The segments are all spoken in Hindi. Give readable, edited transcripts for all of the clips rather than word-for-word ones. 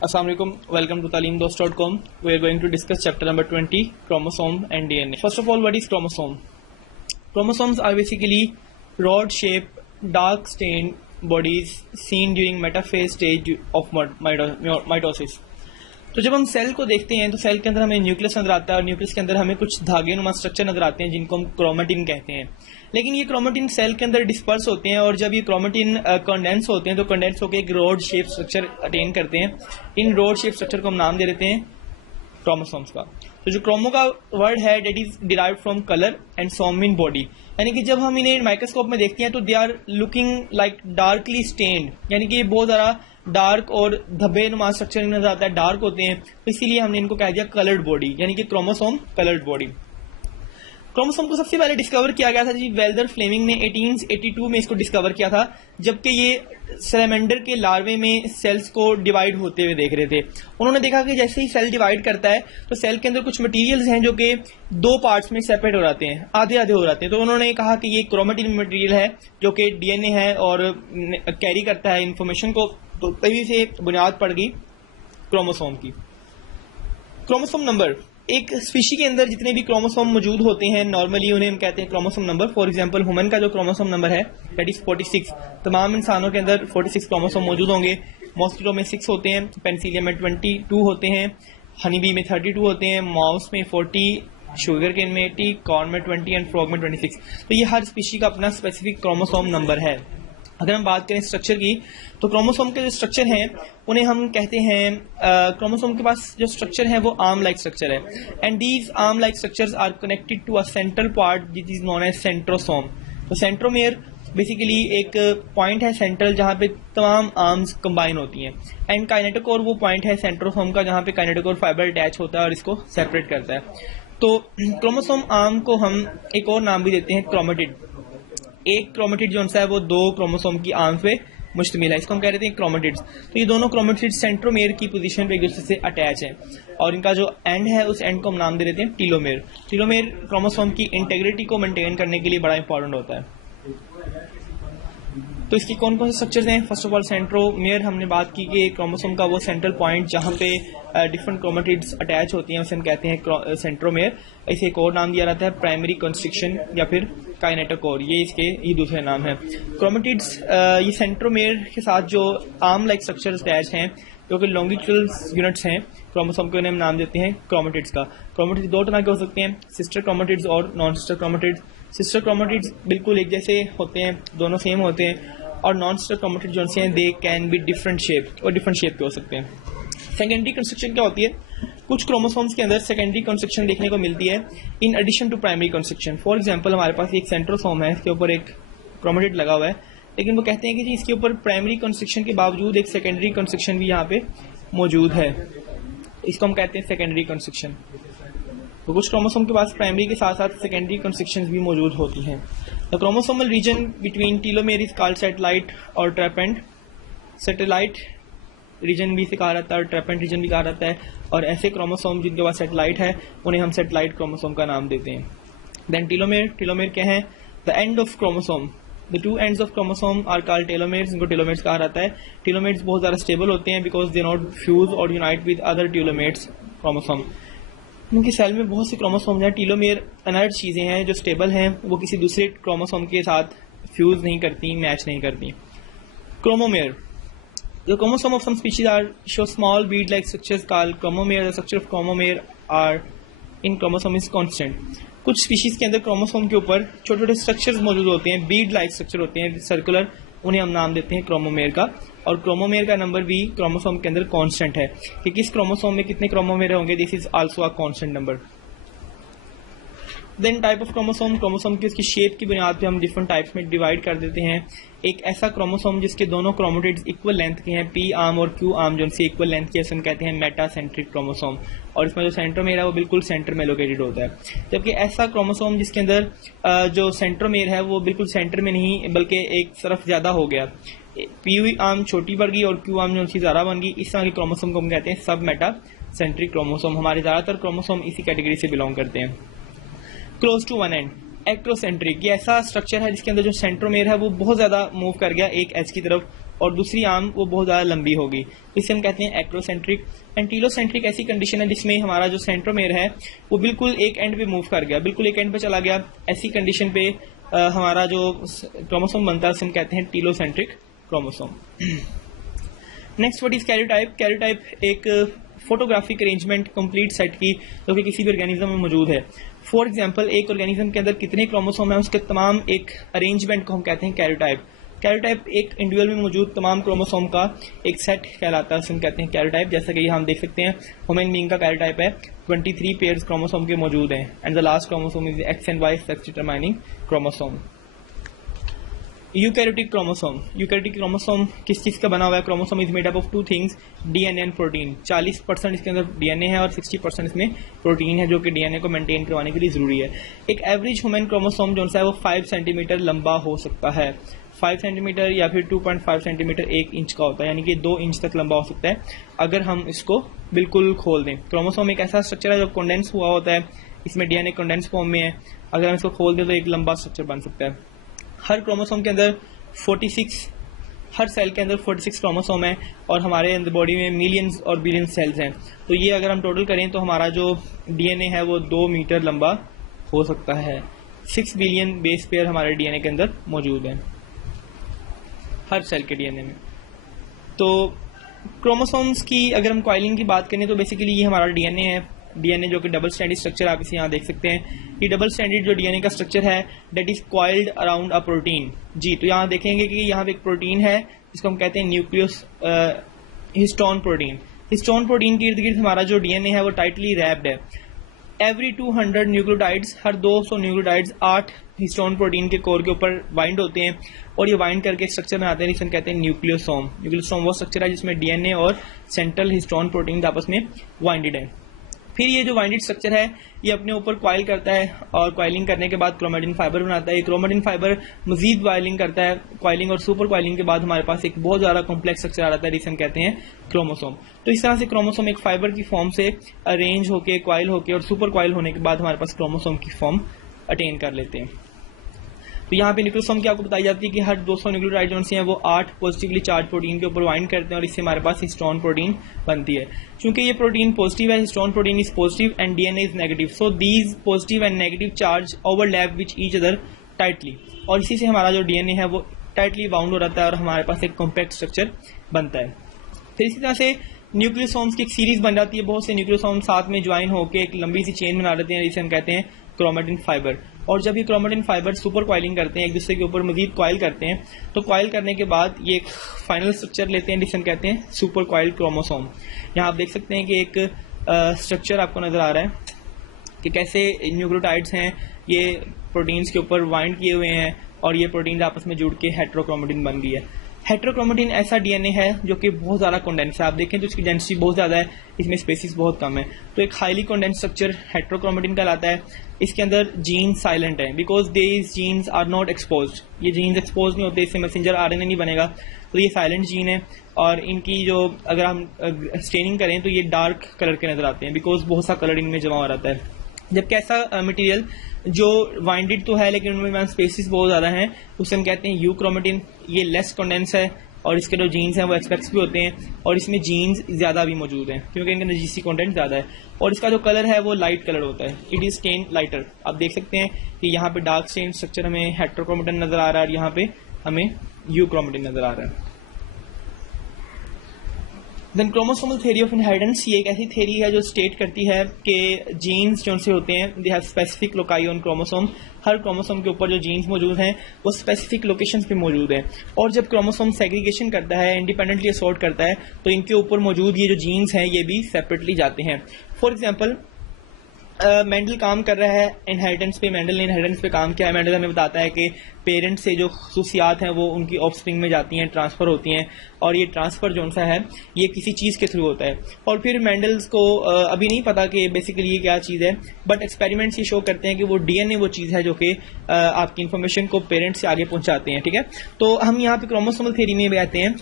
Assalamualaikum. Welcome to talimdos.com. We are going to discuss chapter number 20, chromosome and DNA. First of all, what is chromosome? Chromosomes are basically rod-shaped, dark-stained bodies seen during metaphase stage of mitosis. तो जब हम सेल को देखते हैं तो सेल के अंदर हमें न्यूक्लियस नजर आता है और न्यूक्लियस के अंदर हमें कुछ धागे नुमा स्ट्रक्चर नजर आते हैं जिनको हम क्रोमेटिन कहते हैं। लेकिन ये क्रोमेटिन सेल के अंदर डिस्पर्स होते हैं और जब ये क्रोमेटिन कंडेंस होते हैं तो कंडेंस होकर एक रोड शेप स्ट्रक्चर अटेन करते हैं। इन रोड शेप स्ट्रक्चर को हम नाम दे देते हैं क्रोमोसोम्स का। तो जो क्रोमो का वर्ड है that is derived from colour and soma mean body, यानी कि जब हम इन्हें माइक्रोस्कोप में देखते हैं तो they are looking like darkly stained, यानी कि ये बहुत ज़्यादा डार्क और धब्बे नुमा स्ट्रक्चर नजर आता है, डार्क होते हैं, तो इसीलिए हमने इनको कह दिया कलर्ड बॉडी, यानी कि क्रोमोसोम कलर्ड बॉडी। क्रोमोसोम को सबसे पहले डिस्कवर किया गया था जी वेल्दर फ्लेमिंग ने 1882 में इसको डिस्कवर किया था, जबकि ये सैलेमेंडर के लार्वे में सेल्स को डिवाइड होते हुए देख रहे थे। उन्होंने देखा कि जैसे ही सेल डिवाइड करता है तो सेल के अंदर कुछ मटेरियल्स हैं जो कि दो पार्ट्स में सेपरेट हो जाते हैं, आधे आधे हो जाते हैं। तो उन्होंने कहा कि ये क्रोमेटिन मटेरियल है जो कि डीएनए है और कैरी करता है इंफॉर्मेशन को, तो तभी से बुनियाद पड़ गई क्रोमोसोम की। क्रोमोसोम नंबर, एक स्पीशी के अंदर जितने भी क्रोमोसोम मौजूद होते हैं नॉर्मली उन्हें हम कहते हैं chromosome number. For example human का जो क्रोमोसोम नंबर है दैट इज 46। तमाम इंसानों के अंदर 46 क्रोमोसोम मौजूद होंगे। मॉस्किटो में 6 होते हैं, पेनिसिलियम में 22 होते हैं, हनीबी में 32 होते हैं, माउस में 40, शुगर केन में 80, कॉर्न में 20 एंड फ्रॉग में 26। तो ये हर स्पीशी का अपना स्पेसिफिक क्रोमोसोम नंबर है। अगर हम बात करें स्ट्रक्चर की तो क्रोमोसोम के जो स्ट्रक्चर हैं उन्हें हम कहते हैं क्रोमोसोम के पास जो स्ट्रक्चर है वो आर्म लाइक स्ट्रक्चर है and these arm like structures are connected to a central part which is known as centrosome. तो सेंट्रोमेयर बेसिकली एक पॉइंट है सेंट्रल जहाँ पे तमाम आर्म्स कंबाइन होती हैं एंड काइनेटोकोर वो पॉइंट है सेंट्रोसोम का जहाँ पे काइनेटोकोर फाइबर अटैच होता है और इसको सेपरेट करता है। तो क्रोमोसोम आर्म को हम एक और नाम भी देते हैं क्रोमेटिड। एक क्रोमेटिड जो है वो दो क्रोमोसोम की आर्म्स पे मुश्तमिल है, इसको हम कह रहे हैं क्रोमेटिड्स। तो ये दोनों क्रोमेटिड्स सेंट्रोमेयर की पोजीशन पे एक दूसरे से अटैच है और इनका जो एंड है उस एंड को हम नाम दे देते हैं टीलोमेयर। टीलोमेयर क्रोमोसोम की इंटेग्रिटी को मेंटेन करने के लिए बड़ा इंपॉर्टेंट होता है। तो इसकी कौन कौन से स्ट्रक्चर्स हैं? फर्स्ट ऑफ ऑल सेंट्रोमेयर, हमने बात की कि क्रोमोसोम का वो सेंट्रल पॉइंट जहाँ पे डिफरेंट क्रोमेटिड्स अटैच होती हैं उसे हम कहते हैं सेंट्रोमेयर। इसे एक और नाम दिया जाता है प्राइमरी कंस्ट्रिक्शन या फिर काइनेटोकोर, ये इसके ये दूसरे नाम है। क्रोमेटिड्स ये सेंट्रोमेयर के साथ जो आर्म लाइक स्ट्रक्चर्स अटैच हैं जो कि लॉन्गिट्यूडल यूनिट्स हैं क्रोमोसोम के, उन्हें हम नाम देते हैं क्रोमेटिड्स का। क्रोमेटिड्स दो तरह के हो सकते हैं, सिस्टर क्रोमेटिड्स और non sister chromatids. Sister chromatids बिल्कुल एक जैसे होते हैं, दोनों सेम होते हैं, और नॉन सिस्टर क्रोमेटिड्स जो हैं they can be different shape और डिफरेंट शेप के हो सकते हैं। सेकेंडरी कंस्ट्रक्शन क्या होती है? कुछ क्रोमोसोम्स के अंदर सेकेंडरी कंस्ट्रक्शन देखने को मिलती है in addition to primary construction. For example हमारे पास एक सेंट्रोसोम है, इसके ऊपर एक क्रोमेटिड लगा हुआ है, लेकिन वो कहते हैं कि जी इसके ऊपर प्राइमरी कंस्ट्रक्शन के बावजूद एक सेकेंडरी कंस्ट्रक्शन भी यहाँ पे मौजूद है, इसको हम कहते हैं सेकेंडरी कंस्ट्रक्शन। तो कुछ क्रोमोसोम के पास प्राइमरी के साथ साथ सेकेंडरी कंस्ट्रक्शंस भी मौजूद होती हैं। The chromosomal region between telomere is called satellite और ट्रैपेंड। सैटेलाइट रीजन भी कहा जाता है और ट्रैपेंड रीजन भी कहा जाता है, और ऐसे क्रोमोसोम जिनके पास सैटेलाइट है उन्हें हम सैटेलाइट क्रोमोसोम का नाम देते हैं। देन टीलोमेयर, टीलोमेयर क्या है? The end of chromosome. The two ends of chromosome are called telomeres, इनको टेलोमेर्स कहा जाता है। टेलोमेर्स बहुत ज़्यादा स्टेबल होते हैं बिकॉज दे नॉट फ्यूज और यूनाइट विद अदर टेलोमेर्स क्रोमोसोम। क्योंकि सेल में बहुत से क्रोमोसोम हैं, टीलोमेयर अनर्ट चीज़ें हैं जो स्टेबल हैं, वो किसी दूसरे क्रोमोसोम के साथ फ्यूज नहीं करती, मैच नहीं करती। क्रोमोमेयर, the chromosome of some species are show small bead-like structures called chromomere. The structure of chromomere are in chromosome is constant. कुछ स्पीशीज के अंदर क्रोमोसोम के ऊपर छोटे छोटे स्ट्रक्चर्स मौजूद होते हैं, बीड लाइक स्ट्रक्चर होते हैं सर्कुलर, उन्हें हम नाम देते हैं क्रोमोमेयर का। और क्रोमोमेयर का नंबर भी क्रोमोसोम के अंदर कांस्टेंट है कि किस क्रोमोसोम में कितने क्रोमोमेयर होंगे, this is also a constant number. Then type of chromosome, chromosome की उसकी शेप की बुनियाद पे हम डिफरेंट टाइप्स में डिवाइड कर देते हैं। एक ऐसा क्रोमोसोम जिसके दोनों क्रोमेटिड्स इक्वल लेंथ के हैं, पी आर्म और क्यू आर्म जो उनसे इक्वल लेंथ के, हम कहते हैं मेटासेंट्रिक क्रोमोसोम, और इसमें जो सेंट्रोमेयर है वो बिल्कुल सेंटर में लोकेटेड होता है। जबकि ऐसा क्रोमोसोम जिसके अंदर जो सेंट्रोमेयर है वो बिल्कुल सेंटर में नहीं बल्कि एक तरफ ज़्यादा हो गया, पी आर्म छोटी बढ़ गई और क्यू आर्म जो उनकी ज़्यादा बन गई, इस तरह के क्रोमोसोम को हम कहते हैं सब मेटासेंट्रिक क्रोमोसोम। हमारे ज़्यादातर क्रोमोसोम इसी कैटेगरी से बिलोंग करते हैं। क्लोज टू वन एंड, एक्ट्रोसेंट्रिक, ये ऐसा स्ट्रक्चर है जिसके अंदर जो सेंट्रोमेयर है वो बहुत ज़्यादा मूव कर गया एक एज की तरफ और दूसरी आर्म वो बहुत ज़्यादा लंबी होगी, इसे हम कहते हैं एक्रोसेंट्रिक। एंड टीलोसेंट्रिक ऐसी कंडीशन है जिसमें हमारा जो सेंट्रोमेयर है वो बिल्कुल एक एंड पे मूव कर गया, बिल्कुल एक एंड पे चला गया। ऐसी कंडीशन पे हमारा जो क्रोमोसोम बनता है उसे हम कहते हैं telocentric chromosome. Next what is karyotype. Karyotype एक फोटोग्राफिक अरेंजमेंट कंप्लीट सेट की जो कि किसी भी ऑर्गेनिज्म में मौजूद है। फॉर एग्जांपल एक ऑर्गेनिज्म के अंदर कितने क्रोमोसोम हैं उसके तमाम एक अरेंजमेंट को हम कहते हैं कैरियोटाइप। कैरियोटाइप एक इंडिविजुअल में मौजूद तमाम क्रोमोसोम का एक सेट कहलाता है, उसे हम कहते हैं कैरियोटाइप। जैसा कि यहाँ हम देख सकते हैं ह्यूमन बीइंग का कैरियोटाइप है 23 पेयर्स क्रोमोसोम के मौजूद हैं and the last chromosome is X and Y sex determining chromosome. Eukaryotic chromosome. Eukaryotic chromosome किस चीज़ का बना हुआ है? Chromosome is made up of two things, DNA and protein. 40% इसके अंदर डीएनए है और 60% इसमें प्रोटीन है जो कि डीएनए को मेंटेन करवाने के लिए ज़रूरी है। एक एवरेज ह्यूमन क्रोमोसोम जो है वो 5 सेंटीमीटर लंबा हो सकता है, 5 सेंटीमीटर या फिर 2.5 सेंटीमीटर 1 इंच का होता है, यानी कि 2 इंच तक लंबा हो सकता है अगर हम इसको बिल्कुल खोल दें। क्रोमोसोम एक ऐसा स्ट्रक्चर है जो कंडेंस हुआ होता है, इसमें डीएनए कंडेंस फॉर्म में है, अगर हम इसको खोल दें तो एक लंबा स्ट्रक्चर बन सकता है। हर क्रोमोसोम के अंदर 46, हर सेल के अंदर 46 क्रोमोसोम है और हमारे अंदर बॉडी में मिलियंस और बिलियंस सेल्स हैं। तो ये अगर हम टोटल करें तो हमारा जो डीएनए है वो 2 मीटर लंबा हो सकता है। 6 बिलियन बेस पेयर हमारे डीएनए के अंदर मौजूद हैं हर सेल के डीएनए में। तो क्रोमोसोम्स की अगर हम कॉइलिंग की बात करें तो बेसिकली ये हमारा डीएनए है, डीएनए जो कि डबल स्टैंडर्ड स्ट्रक्चर आप इसे यहाँ देख सकते हैं। ये डबल स्टैंडर्ड जो डीएनए का स्ट्रक्चर है that is coiled around a protein. जी, तो यहाँ देखेंगे कि यहाँ पे एक प्रोटीन है जिसको हम कहते हैं nucleus histone protein. Histone protein के इर्द गिर्द हमारा जो डीएनए है वो टाइटली रैप्ड है। एवरी 200 न्यूक्लियोटाइड्स, हर 200 न्यूक्लियोटाइड्स 8 हिस्टोन प्रोटीन के कोर के ऊपर वाइंड होते हैं और ये वाइंड करके एक स्ट्रक्चर बनाते हैं जिसे हम कहते हैं न्यूक्लियोसोम। न्यूक्लियोसोम वो स्ट्रक्चर है जिसमें डीएनए और सेंट्रल हिस्टोन प्रोटीन आपस में वाइंडेड है। फिर ये जो वाइंडेड स्ट्रक्चर है ये अपने ऊपर कॉइल करता है और कॉइलिंग करने के बाद क्रोमेटिन फाइबर बनाता है। ये क्रोमेटिन फाइबर मजीद कॉइलिंग करता है, कॉइलिंग और सुपर कॉइलिंग के बाद हमारे पास एक बहुत ज़्यादा कॉम्प्लेक्स स्ट्रक्चर आ जाता है जिसे हम कहते हैं क्रोमोसोम। तो इस तरह से क्रोमोसोम एक फाइबर की फॉर्म से अरेंज होके कॉइल होके और सुपर कॉइल होने के बाद हमारे पास क्रोमोसोम की फॉर्म अटेन कर लेते हैं। तो यहाँ पे न्यूक्लियोसोम की आपको बताई जाती है कि हर 200 न्यूक्लियोटाइड जो हैं वो 8 पॉजिटिवली चार्ज प्रोटीन के ऊपर वाइंड करते हैं और इससे हमारे पास हिस्टोन प्रोटीन बनती है। क्योंकि ये प्रोटीन पॉजिटिव है, histone protein is positive and DNA is negative, so these positive and negative charge overlap which each other tightly, और इसी से हमारा जो डीएनए है वो टाइटली बाउंड हो जाता है और हमारे पास एक कॉम्पैक्ट स्ट्रक्चर बनता है। फिर इसी तरह से न्यूक्लियोसोम्स की एक सीरीज बन जाती है, बहुत से न्यूक्लियोसोम साथ में ज्वाइन होकर एक लंबी सी चेन बना लेते हैं जिसे हम कहते हैं क्रोमेटिन फाइबर। और जब ये क्रोमेटिन फाइबर सुपर कॉइलिंग करते हैं, एक दूसरे के ऊपर मजीद कॉइल करते हैं, तो कॉइल करने के बाद ये एक फाइनल स्ट्रक्चर लेते हैं जिसे हम कहते हैं सुपर कॉइल्ड क्रोमोसोम। यहाँ आप देख सकते हैं कि एक स्ट्रक्चर आपको नजर आ रहा है कि कैसे न्यूक्लियोटाइड्स हैं ये प्रोटीन्स के ऊपर वाइंड किए हुए हैं और ये प्रोटीन आपस में जुड़ के हेट्रोक्रोमेटिन बन गई है। हेट्रोक्रोमेटिन ऐसा डीएनए है जो कि बहुत ज़्यादा कंडेंस है, आप देखें तो इसकी डेंसिटी बहुत ज़्यादा है, इसमें स्पेसिस बहुत कम है। तो एक हाईली कंडेंस स्ट्रक्चर हेट्रोक्रोमेटिन कहलाता है। इसके अंदर जीन साइलेंट है because these genes are not exposed, ये जीन्स एक्सपोज नहीं होते, इससे मैसेंजर आरएनए नहीं बनेगा, तो ये साइलेंट जीन है। और इनकी जो अगर हम स्टेनिंग करें तो ये डार्क कलर के नजर आते हैं बिकॉज बहुत सा कलर इनमें जमा हो रहता है। जबकि ऐसा मटेरियल जो वाइंडेड तो है लेकिन उनमें स्पेसिस बहुत ज़्यादा हैं उसे हम कहते हैं यूक्रोमेटिन। ये लेस कंडेंस है और इसके जो जीन्स हैं वो एक्सपेक्ट्स भी होते हैं और इसमें जीन्स ज़्यादा भी मौजूद हैं क्योंकि इनके अंदर जीसी कंटेंट ज़्यादा है और इसका जो कलर है वो लाइट कलर होता है, इट इज़ स्टेन लाइटर। आप देख सकते हैं कि यहाँ पे डार्क स्टेन स्ट्रक्चर हमें हेट्रोक्रोमेटिन नज़र आ रहा है और यहाँ पे हमें यूक्रोमेटिन नज़र आ रहा है। Then chromosomal theory of inheritance, ये एक ऐसी थ्योरी है जो स्टेट करती है कि जीन्स जो से होते हैं they have specific loci on chromosome. Her chromosome के ऊपर जो जीन्स मौजूद हैं वो स्पेसिफिक लोकेशंस पे मौजूद है और जब क्रोमोसोम सेग्रीगेशन करता है, इंडिपेंडेंटली असॉर्ट करता है, तो इनके ऊपर मौजूद ये जो जीन्स हैं ये भी सेपरेटली जाते हैं। फॉर एग्जाम्पल मेंडल काम कर रहा है इनहेरिटेंस पे, मेंडल ने इनहेरिटेंस पे काम किया है। मेंडल हमें बताता है कि पेरेंट्स से जो खसूसियात हैं वो उनकी ऑफस्प्रिंग में जाती हैं, ट्रांसफ़र होती हैं और ये ट्रांसफ़र जो सा है ये किसी चीज़ के थ्रू होता है और फिर मेंडल्स को अभी नहीं पता कि बेसिकली ये क्या चीज़ है, बट एक्सपेरिमेंट्स ये शो करते हैं कि वो डीएनए वो चीज़ है जो कि आपकी इन्फॉर्मेशन को पेरेंट्स से आगे पहुँचाते हैं। ठीक है, तो हम यहाँ पे क्रोमोसोमल थ्योरी में कहते हैं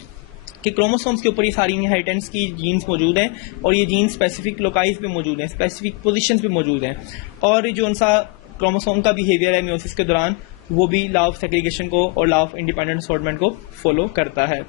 कि क्रोमोसोम्स के ऊपर ये सारी इनहेरिटेंस की जीन्स मौजूद हैं और ये जीन्स स्पेसिफिक लोकाइज पे मौजूद हैं, स्पेसिफिक पोजीशंस पे मौजूद हैं और जो उनसा क्रोमोसोम का बिहेवियर है मियोसिस के दौरान वो भी लॉ ऑफ सेग्रीगेशन को और लॉ ऑफ इंडिपेंडेंट असॉर्टमेंट को फॉलो करता है।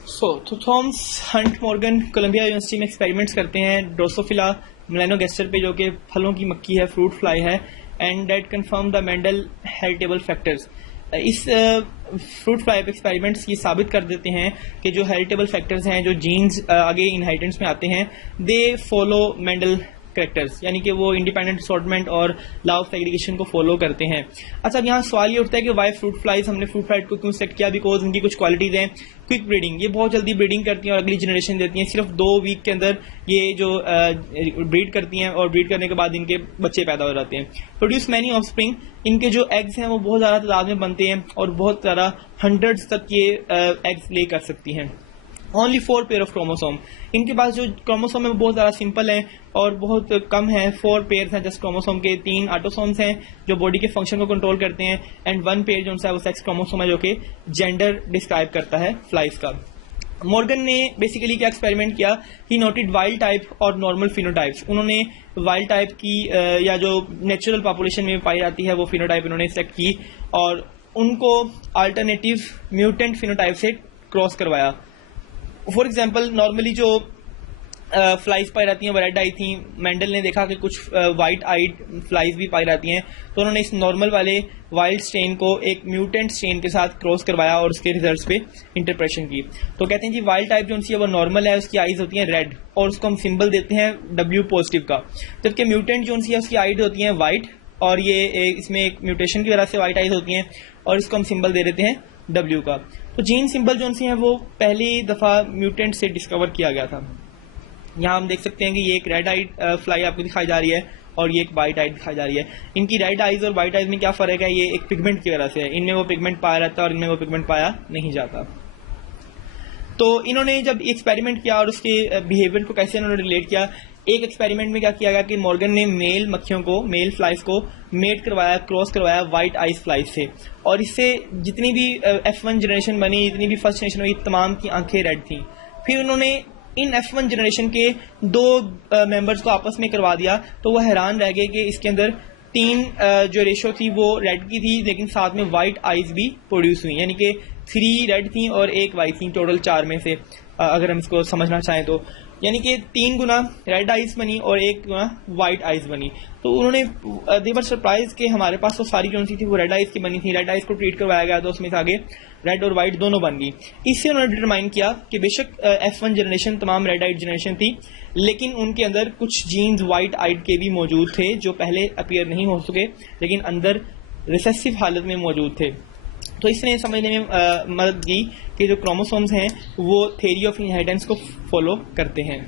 तो Thomas Hunt Morgan Columbia University में एक्सपेरिमेंट्स करते हैं ड्रोसोफिला मेलानोगैस्टर पे, जो कि फलों की मक्खी है, फ्रूट फ्लाई है, and that confirm the Mendel heritable factors. इस फ्रूट फ्लाई पे एक्सपेरिमेंट्स ये साबित कर देते हैं कि जो हेरिटेबल फैक्टर्स हैं, जो जीन्स आगे इनहेरिटेंस में आते हैं, दे फॉलो मेंडल करेक्टर्स, यानी कि वो इंडिपेंडेंट असॉर्टमेंट और लॉ ऑफ सेग्रीगेशन को फॉलो करते हैं। अच्छा, अब यहाँ सवाल ये उठता है कि वाई फ्रूट फ्लाइज, हमने फ्रूट फ्लाई को क्यों सेलेक्ट किया? बिकॉज उनकी कुछ क्वालिटीज हैं। क्विक ब्रीडिंग, ये बहुत जल्दी ब्रीडिंग करती हैं और अगली जनरेशन देती हैं। सिर्फ 2 वीक के अंदर ये जो ब्रीड करती हैं और ब्रीड करने के बाद इनके बच्चे पैदा हो जाते हैं। प्रोड्यूस मैनी ऑफ स्प्रिंग, इनके जो एग्स हैं वो बहुत ज़्यादा तादाद में बनते हैं और बहुत ज़्यादा हंड्रेड्स तक ये एग्स ले कर सकती हैं। ओनली 4 पेयर ऑफ क्रोमोसोम, इनके पास जो क्रोमोसोम है वो बहुत ज़्यादा सिंपल है और बहुत कम है। 4 पेयर्स हैं जस्ट क्रोमोसोम के, 3 ऑटोसोम्स हैं जो बॉडी के फंक्शन को कंट्रोल करते हैं, एंड 1 पेयर जो है वो सेक्स क्रोमोसोम है जो कि जेंडर डिस्क्राइब करता है फ्लाइज का। मॉर्गन ने बेसिकली क्या एक्सपेरिमेंट किया, ही नोटेड वाइल्ड टाइप और नॉर्मल फिनोटाइप्स। उन्होंने वाइल्ड टाइप की या जो नेचुरल पॉपुलेशन में पाई जाती है वो फिनोटाइप इन्होंने सेलेक्ट की और उनको अल्टरनेटिव म्यूटेंट फिनोटाइप से क्रॉस करवाया। फॉर एग्जाम्पल, नॉर्मली जो फ्लाइज पाई जाती हैं वो रेड आई थी। मेंडल ने देखा कि कुछ वाइट आइड फ्लाइज भी पाई जाती हैं, तो उन्होंने इस नॉर्मल वाले वाइल्ड स्ट्रेन को एक म्यूटेंट स्ट्रेन के साथ क्रॉस करवाया और उसके रिजल्ट्स पे इंटरप्रेशन की। तो कहते हैं जी वाइल्ड टाइप जो उनकी है वो नॉर्मल है, उसकी आइज होती हैं रेड और उसको हम सिंबल देते हैं W पॉजिटिव का, जबकि म्यूटेंट जो उनकी है उसकी आइज होती हैं वाइट और ये इसमें एक म्यूटेशन की वजह से वाइट आइज होती हैं और इसको हम सिंबल दे देते हैं W का। तो जीन सिंबल जो उनसे है वो पहली दफ़ा म्यूटेंट से डिस्कवर किया गया था। यहाँ हम देख सकते हैं कि ये एक रेड आइड फ्लाई आपको दिखाई जा रही है और ये एक वाइट आइड दिखाई जा रही है। इनकी रेड आइज और वाइट आइज में क्या फ़र्क है? ये एक पिगमेंट की वजह से है, इनमें वो पिगमेंट पाया जाता है और इनमें वो पिगमेंट पाया नहीं जाता। तो इन्होंने जब एक्सपेरिमेंट किया और उसके बिहेवियर को कैसे इन्होंने रिलेट किया, एक एक्सपेरिमेंट में क्या किया गया कि मॉर्गन ने मेल मक्खियों को, मेल फ्लाइज को मेट करवाया, क्रॉस करवाया वाइट आइज फ्लाइज से, और इससे जितनी भी F1 जनरेशन बनी, जितनी भी फर्स्ट जनरेशन हुई, तमाम की आंखें रेड थी। फिर उन्होंने इन F1 जनरेशन के 2 मेंबर्स को आपस में करवा दिया, तो वो हैरान रह गए कि इसके अंदर 3 जो रेशो थी वो रेड की थी, लेकिन साथ में वाइट आइज भी प्रोड्यूस हुई, यानी कि 3 रेड थी और 1 वाइट थी, टोटल 4 में से अगर हम इसको समझना चाहें तो, यानी कि 3 गुना रेड आइज बनी और 1 गुना वाइट आइज बनी। तो उन्होंने दे वर सरप्राइज कि हमारे पास तो सारी जो सी थी वो रेड आइज की बनी थी, रेड आइज को ट्रीट करवाया गया तो उसमें से आगे रेड और वाइट दोनों बन गई। इससे उन्होंने डिटरमाइन किया कि बेशक F1 जनरेशन तमाम रेड आइड जनरेशन थी, लेकिन उनके अंदर कुछ जीन्स वाइट आइड के भी मौजूद थे जो पहले अपीयर नहीं हो सके लेकिन अंदर रिसेसिव हालत में मौजूद थे। तो इसने समझने में मदद की कि जो क्रोमोसोम्स हैं वो थ्योरी ऑफ इनहेरिटेंस को फॉलो करते हैं।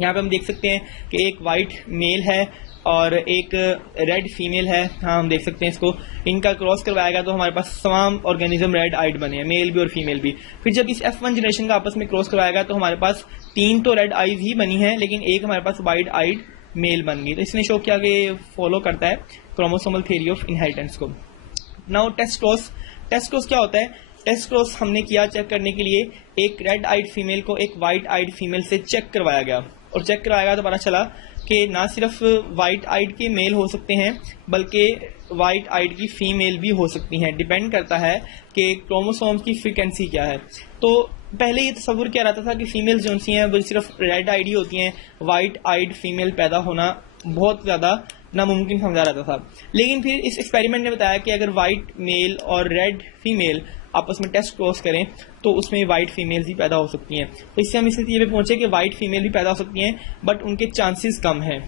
यहाँ पे हम देख सकते हैं कि एक वाइट मेल है और एक रेड फीमेल है। हाँ, हम देख सकते हैं इसको, इनका क्रॉस करवाया गया तो हमारे पास तमाम ऑर्गेनिज्म रेड आइड बने हैं, मेल भी और फीमेल भी। फिर जब इस F1 जनरेशन का आपस में क्रॉस करवाया गया तो हमारे पास 3 तो रेड आइज ही बनी है, लेकिन एक हमारे पास वाइट आइड मेल बन गई। तो इसने शो किया कि फॉलो करता है क्रोमोसोमल थ्योरी ऑफ इनहेरिटेंस को। नाउ टेस्ट क्रॉस क्या होता है? टेस्ट क्रॉस हमने किया चेक करने के लिए, एक रेड आइड फीमेल को एक वाइट आइड फीमेल से चेक करवाया गया और चेक करवाया गया तो पता चला कि ना सिर्फ वाइट आइड के मेल हो सकते हैं बल्कि वाइट आइड की फीमेल भी हो सकती हैं। डिपेंड करता है कि क्रोमोसोम्स की फ्रीक्वेंसी क्या है। तो पहले ये तस्वुर किया जाता था कि फीमेल्स जो सी हैं वो सिर्फ रेड आइड ही होती हैं, वाइट आइड फीमेल पैदा होना बहुत ज़्यादा नामुमकिन समझा जाता था। लेकिन फिर इस एक्सपेरिमेंट ने बताया कि अगर वाइट मेल और रेड फीमेल आपस में टेस्ट क्रॉस करें तो उसमें वाइट फीमेल्स भी पैदा हो सकती हैं। तो इससे हम इस नतीजे पे पहुंचे कि वाइट फीमेल भी पैदा हो सकती हैं बट उनके चांसेस कम हैं।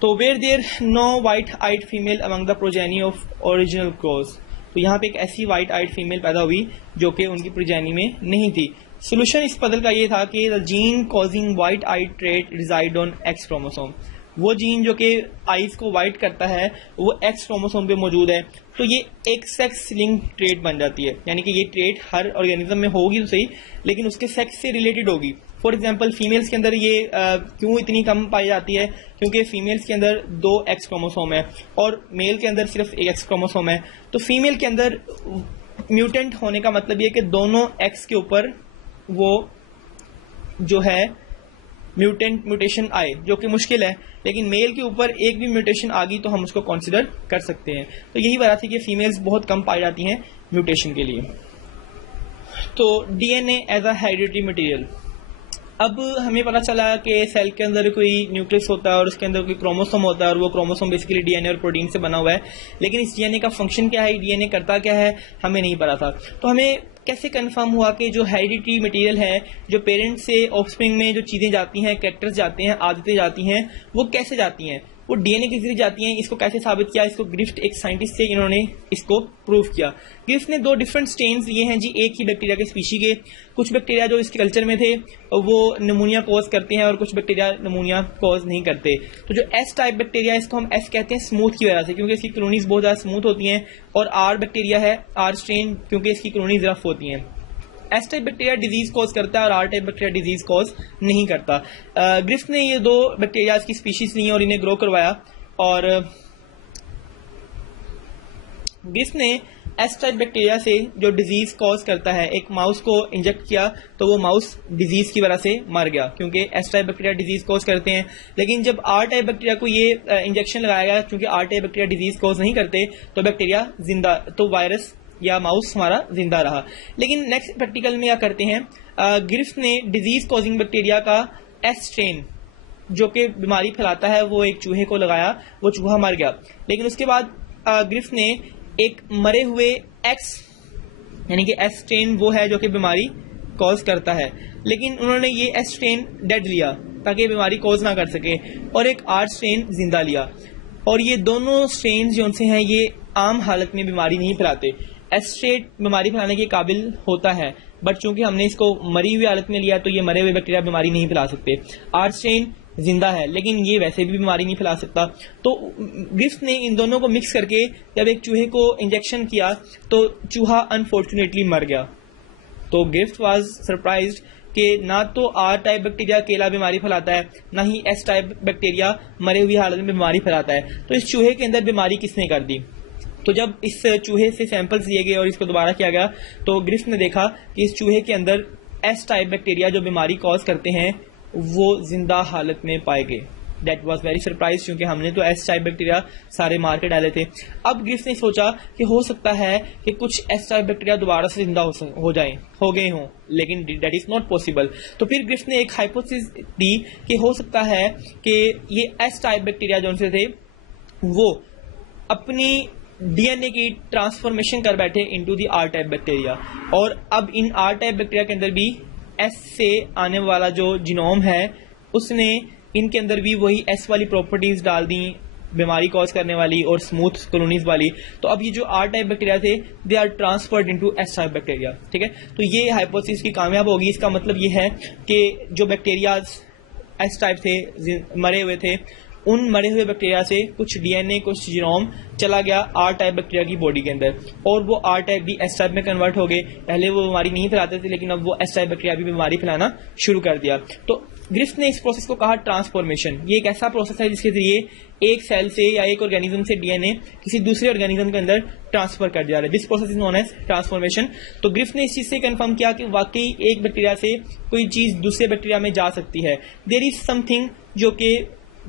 तो where there no white eyed female among the progeny of original cross, तो यहाँ पे एक ऐसी वाइट आइड फीमेल पैदा हुई जो कि उनकी प्रोजेनी में नहीं थी। सोल्यूशन इस पजल का ये था कि the gene causing white eyed trait resided on X chromosome, वो जीन जो कि आइज को वाइट करता है वो एक्स क्रोमोसोम पे मौजूद है। तो ये एक सेक्स लिंक ट्रेट बन जाती है, यानी कि ये ट्रेट हर ऑर्गेनिज्म में होगी तो सही लेकिन उसके सेक्स से रिलेटेड होगी। फॉर एग्जांपल फीमेल्स के अंदर ये क्यों इतनी कम पाई जाती है? क्योंकि फीमेल्स के अंदर 2 एक्स क्रोमोसोम है और मेल के अंदर सिर्फ 1 एक्स क्रोमोसोम है। तो फीमेल के अंदर म्यूटेंट होने का मतलब ये कि दोनों एक्स के ऊपर वो जो है म्यूटेशन आए, जो कि मुश्किल है, लेकिन मेल के ऊपर एक भी म्यूटेशन आ गई तो हम उसको कंसिडर कर सकते हैं। तो यही वजह थी कि फीमेल्स बहुत कम पाई जाती हैं म्यूटेशन के लिए। तो DNA as a hereditary material. अब हमें पता चला कि सेल के अंदर कोई न्यूक्लियस होता है और उसके अंदर कोई क्रोमोसोम होता है और वो क्रोमोसोम बेसिकली डीएनए और प्रोटीन से बना हुआ है, लेकिन इस डीएनए का फंक्शन क्या है, डीएनए करता क्या है, हमें नहीं पता था। तो हमें कैसे कंफर्म हुआ कि जो हेरिडिटरी मटेरियल है, जो पेरेंट्स से ऑफस्प्रिंग में जो चीज़ें जाती हैं, कैरेक्टर्स जाते हैं, आदतें जाती हैं, वो कैसे जाती हैं, वो डीएनए के जरिए जाती हैं। इसको कैसे साबित किया, इसको ग्रिफ्ट एक साइंटिस्ट थे, इन्होंने इसको प्रूव किया। ग्रिफ्ट ने 2 डिफरेंट स्ट्रेन्स लिए हैं जी, एक ही बैक्टीरिया के स्पीशी के। कुछ बैक्टीरिया जो इसके कल्चर में थे वो निमोनिया कॉज करते हैं और कुछ बैक्टीरिया निमोनिया कॉज नहीं करते। तो जो एस टाइप बैक्टीरिया, इसको हम एस कहते हैं स्मूथ की वजह से, क्योंकि इसकी कॉलोनीज बहुत ज़्यादा स्मूथ होती हैं, और आर बैक्टीरिया है, आर स्ट्रेन, क्योंकि इसकी कॉलोनीज रफ होती हैं। S type bacteria disease cause करता है और R type bacteria disease cause नहीं करता। ग्रिफ्ट ने ये 2 बैक्टीरिया की स्पीशीज ली और इन्हें ग्रो करवाया, और ग्रिफ्ट ने एस टाइप बैक्टीरिया से जो डिजीज कॉज करता है, एक माउस को इंजेक्ट किया तो वो माउस डिजीज की वजह से मर गया, क्योंकि S type bacteria disease cause करते हैं। लेकिन जब आर टाइप बैक्टीरिया को ये इंजेक्शन लगाया गया, क्योंकि R type bacteria disease cause नहीं करते, तो बैक्टीरिया जिंदा, तो वायरस या माउस हमारा जिंदा रहा। लेकिन नेक्स्ट प्रैक्टिकल में क्या करते हैं, ग्रिफ्ट ने डिजीज कॉजिंग बैक्टीरिया का एस स्ट्रेन जो कि बीमारी फैलाता है, वो एक चूहे को लगाया, वो चूहा मर गया। लेकिन उसके बाद ग्रिफ्ट ने एक मरे हुए एक्स, यानी कि एस स्ट्रेन वो है जो कि बीमारी कॉज करता है, लेकिन उन्होंने ये एस स्ट्रेन डेड लिया ताकि बीमारी कॉज ना कर सके, और एक आर स्ट्रेन जिंदा लिया। और ये दोनों स्ट्रेन जो उनसे हैं, ये आम हालत में बीमारी नहीं फैलाते। एस स्ट्रेन बीमारी फैलाने के काबिल होता है, बट चूंकि हमने इसको मरी हुई हालत में लिया तो ये मरे हुए बैक्टीरिया बीमारी नहीं फैला सकते। आर स्ट्रेन जिंदा है, लेकिन ये वैसे भी बीमारी नहीं फैला सकता। तो ग्रिफ्ट ने इन दोनों को मिक्स करके जब एक चूहे को इंजेक्शन किया तो चूहा अनफॉर्चुनेटली मर गया। तो ग्रिफ्ट वाज सरप्राइज्ड कि ना तो आर टाइप बैक्टीरिया अकेला बीमारी फैलाता है, ना ही एस टाइप बैक्टीरिया मरे हुई हालत में बीमारी फैलाता है। तो इस चूहे के अंदर बीमारी किसने कर दी? तो जब इस चूहे से सैंपल्स लिए गए और इसको दोबारा किया गया, तो ग्रिफ्ट ने देखा कि इस चूहे के अंदर एस टाइप बैक्टीरिया जो बीमारी कॉज करते हैं वो जिंदा हालत में पाए गए। दैट वॉज वेरी सरप्राइज, क्योंकि हमने तो एस टाइप बैक्टीरिया सारे मार के डाले थे। अब ग्रिफ्ट ने सोचा कि हो सकता है कि कुछ एस टाइप बैक्टीरिया दोबारा से जिंदा हो गए हों, लेकिन दैट इज नॉट पॉसिबल। तो फिर ग्रिफ्ट ने एक हाइपोथेसिस दी कि हो सकता है कि ये एस टाइप बैक्टीरिया जो उनसे थे वो अपनी डीएनए की ट्रांसफॉर्मेशन कर बैठे into the R type bacteria, और अब इन आर टाइप बैक्टीरिया के अंदर भी एस से आने वाला जो जीनोम है उसने इनके अंदर भी वही एस वाली प्रॉपर्टीज डाल दी, बीमारी कॉज करने वाली और स्मूथ कॉलोनीज वाली। तो अब ये जो आर टाइप बैक्टीरिया थे they are transferred into S type bacteria. ठीक है, तो ये हाइपोथेसिस की कामयाब होगी। इसका मतलब ये है कि जो बैक्टीरिया एस टाइप थे, मरे हुए थे, उन मरे हुए बैक्टीरिया से कुछ डीएनए, कुछ जीनोम चला गया आर टाइप बैक्टीरिया की बॉडी के अंदर, और वो आर टाइप भी एस टाइप में कन्वर्ट हो गए। पहले वो बीमारी नहीं फैलाते थे, लेकिन अब वो एस टाइप बैक्टीरिया भी बीमारी फैलाना शुरू कर दिया। तो ग्रिफ्ट ने इस प्रोसेस को कहा ट्रांसफॉर्मेशन। ये एक ऐसा प्रोसेस है जिसके जरिए एक सेल से या एक ऑर्गेनिज्म से डीएनए किसी दूसरे ऑर्गेनिज्म के अंदर ट्रांसफर कर दिया है। This process is known as transformation. तो ग्रिफ्ट ने इस चीज से कंफर्म किया कि वाकई एक बैक्टीरिया से कोई चीज दूसरे बैक्टीरिया में जा सकती है। देयर इज समथिंग जो कि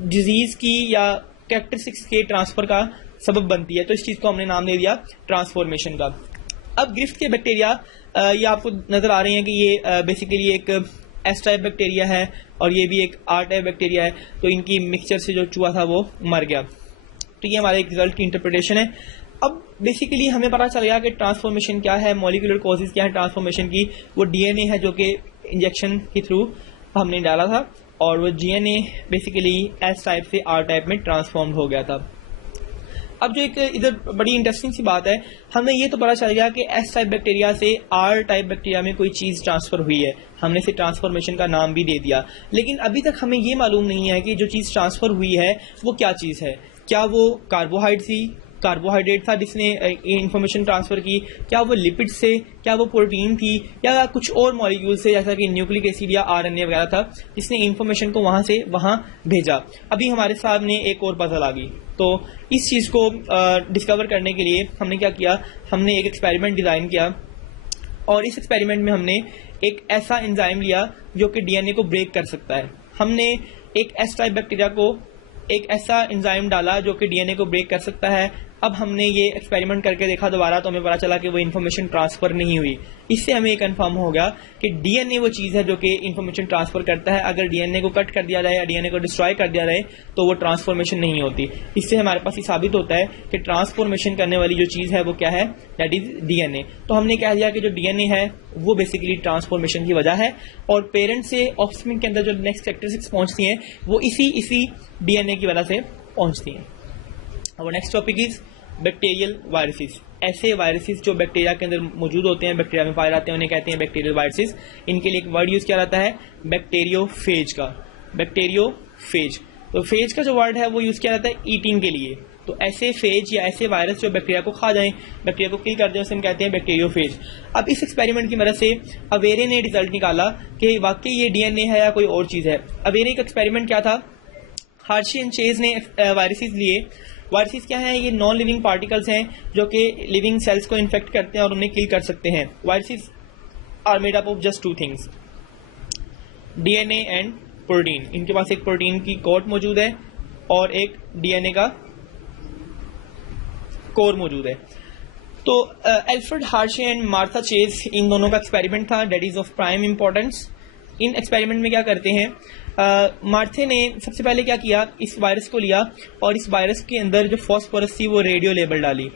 डिजीज की या कैरेक्टरिस्टिक्स के ट्रांसफर का सबब बनती है। तो इस चीज को हमने नाम दे दिया ट्रांसफॉर्मेशन का। अब ग्रिफ्ट के बैक्टीरिया ये आपको नजर आ रहे हैं कि ये बेसिकली एक एस टाइप बैक्टीरिया है और ये भी एक आर टाइप बैक्टीरिया है। तो इनकी मिक्सचर से जो चूहा था वो मर गया। तो ये हमारे एक रिजल्ट की इंटरप्रिटेशन है। अब बेसिकली हमें पता चल गया कि ट्रांसफॉर्मेशन क्या है, मॉलिक्यूलर कॉजेज क्या है ट्रांसफॉर्मेशन की। वो डीएनए है जो कि इंजेक्शन के थ्रू हमने डाला था, और वो डीएनए बेसिकली एस टाइप से आर टाइप में ट्रांसफॉर्म हो गया था। अब जो एक इधर बड़ी इंटरेस्टिंग सी बात है, हमें ये तो पता चल गया कि एस टाइप बैक्टीरिया से आर टाइप बैक्टीरिया में कोई चीज ट्रांसफर हुई है, हमने इसे ट्रांसफॉर्मेशन का नाम भी दे दिया। लेकिन अभी तक हमें ये मालूम नहीं है कि जो चीज ट्रांसफर हुई है वो क्या चीज है। क्या वो कार्बोहाइड्रेट था जिसने इंफॉर्मेशन ट्रांसफर की, क्या वो लिपिड से, क्या वो प्रोटीन थी, या कुछ और मॉलिक्यूल से जैसा कि न्यूक्लिक एसिड या आरएनए वगैरह था जिसने इंफॉर्मेशन को वहां से वहां भेजा। अभी हमारे सामने एक और पजल आ गई। तो इस चीज को डिस्कवर करने के लिए हमने क्या किया, हमने एक एक्सपेरिमेंट डिजाइन किया, और इस एक्सपेरिमेंट में हमने एक ऐसा एंजाइम लिया जो कि डीएनए को ब्रेक कर सकता है। हमने एक एस टाइप बैक्टीरिया को एक ऐसा एंजाइम डाला जो कि डीएनए को ब्रेक कर सकता है, अब हमने ये एक्सपेरिमेंट करके देखा दोबारा, तो हमें पता चला कि वो इन्फॉर्मेशन ट्रांसफर नहीं हुई। इससे हमें ये कंफर्म हो गया कि डीएनए वो चीज़ है जो कि इन्फॉर्मेशन ट्रांसफर करता है। अगर डीएनए को कट कर दिया जाए या डीएनए को डिस्ट्रॉय कर दिया जाए तो वो ट्रांसफॉर्मेशन नहीं होती। इससे हमारे पास ये साबित होता है कि ट्रांसफॉर्मेशन करने वाली जो चीज़ है वो क्या है, दैट इज डीएनए। तो हमने कह दिया कि जो डीएनए है वो बेसिकली ट्रांसफॉर्मेशन की वजह है, और पेरेंट से ऑफस्प्रिंग के अंदर जो नेक्स्ट कैरेक्टरिस्टिक्स पहुंचती हैं वो इसी डीएनए की वजह से पहुंचती हैं। और next topic is bacterial viruses. ऐसे वायरसेस जो बैक्टीरिया के अंदर मौजूद होते हैं, बैक्टीरिया में पाए जाते हैं, उन्हें कहते हैं बैक्टीरियल वायरसेस। इनके लिए एक वर्ड यूज किया जाता है बैक्टीरियोफेज का। बैक्टीरियोफेज, तो फेज का जो वर्ड है वो यूज किया जाता है ईटिंग के लिए। तो ऐसे फेज या ऐसे वायरस जो बैक्टीरिया को खा जाएं, बैक्टीरिया को किल कर दें, उसे हम कहते हैं बैक्टीरियोफेज। अब इस एक्सपेरिमेंट की मदद से अवेरे ने रिजल्ट निकाला कि वाकई ये डीएनए है या कोई और चीज है। अवेरे का एक्सपेरिमेंट क्या था, हार्शी एंड चेज ने वायरसेस लिए। वायरसेस क्या है, ये नॉन लिविंग पार्टिकल्स हैं जो कि लिविंग सेल्स को इन्फेक्ट करते हैं और उन्हें किल कर सकते हैं। Viruses are made up of just two things, DNA and protein. इनके पास एक प्रोटीन की कोट मौजूद है और एक डीएनए का कोर मौजूद है। तो Alfred Hershey and Martha Chase, इन दोनों का एक्सपेरिमेंट था, that is of prime importance. इन एक्सपेरिमेंट में क्या करते हैं, मार्थे ने सबसे पहले क्या किया, इस वायरस को लिया और इस वायरस के अंदर जो फॉस्फोरस थी वो रेडियो लेबल डाली।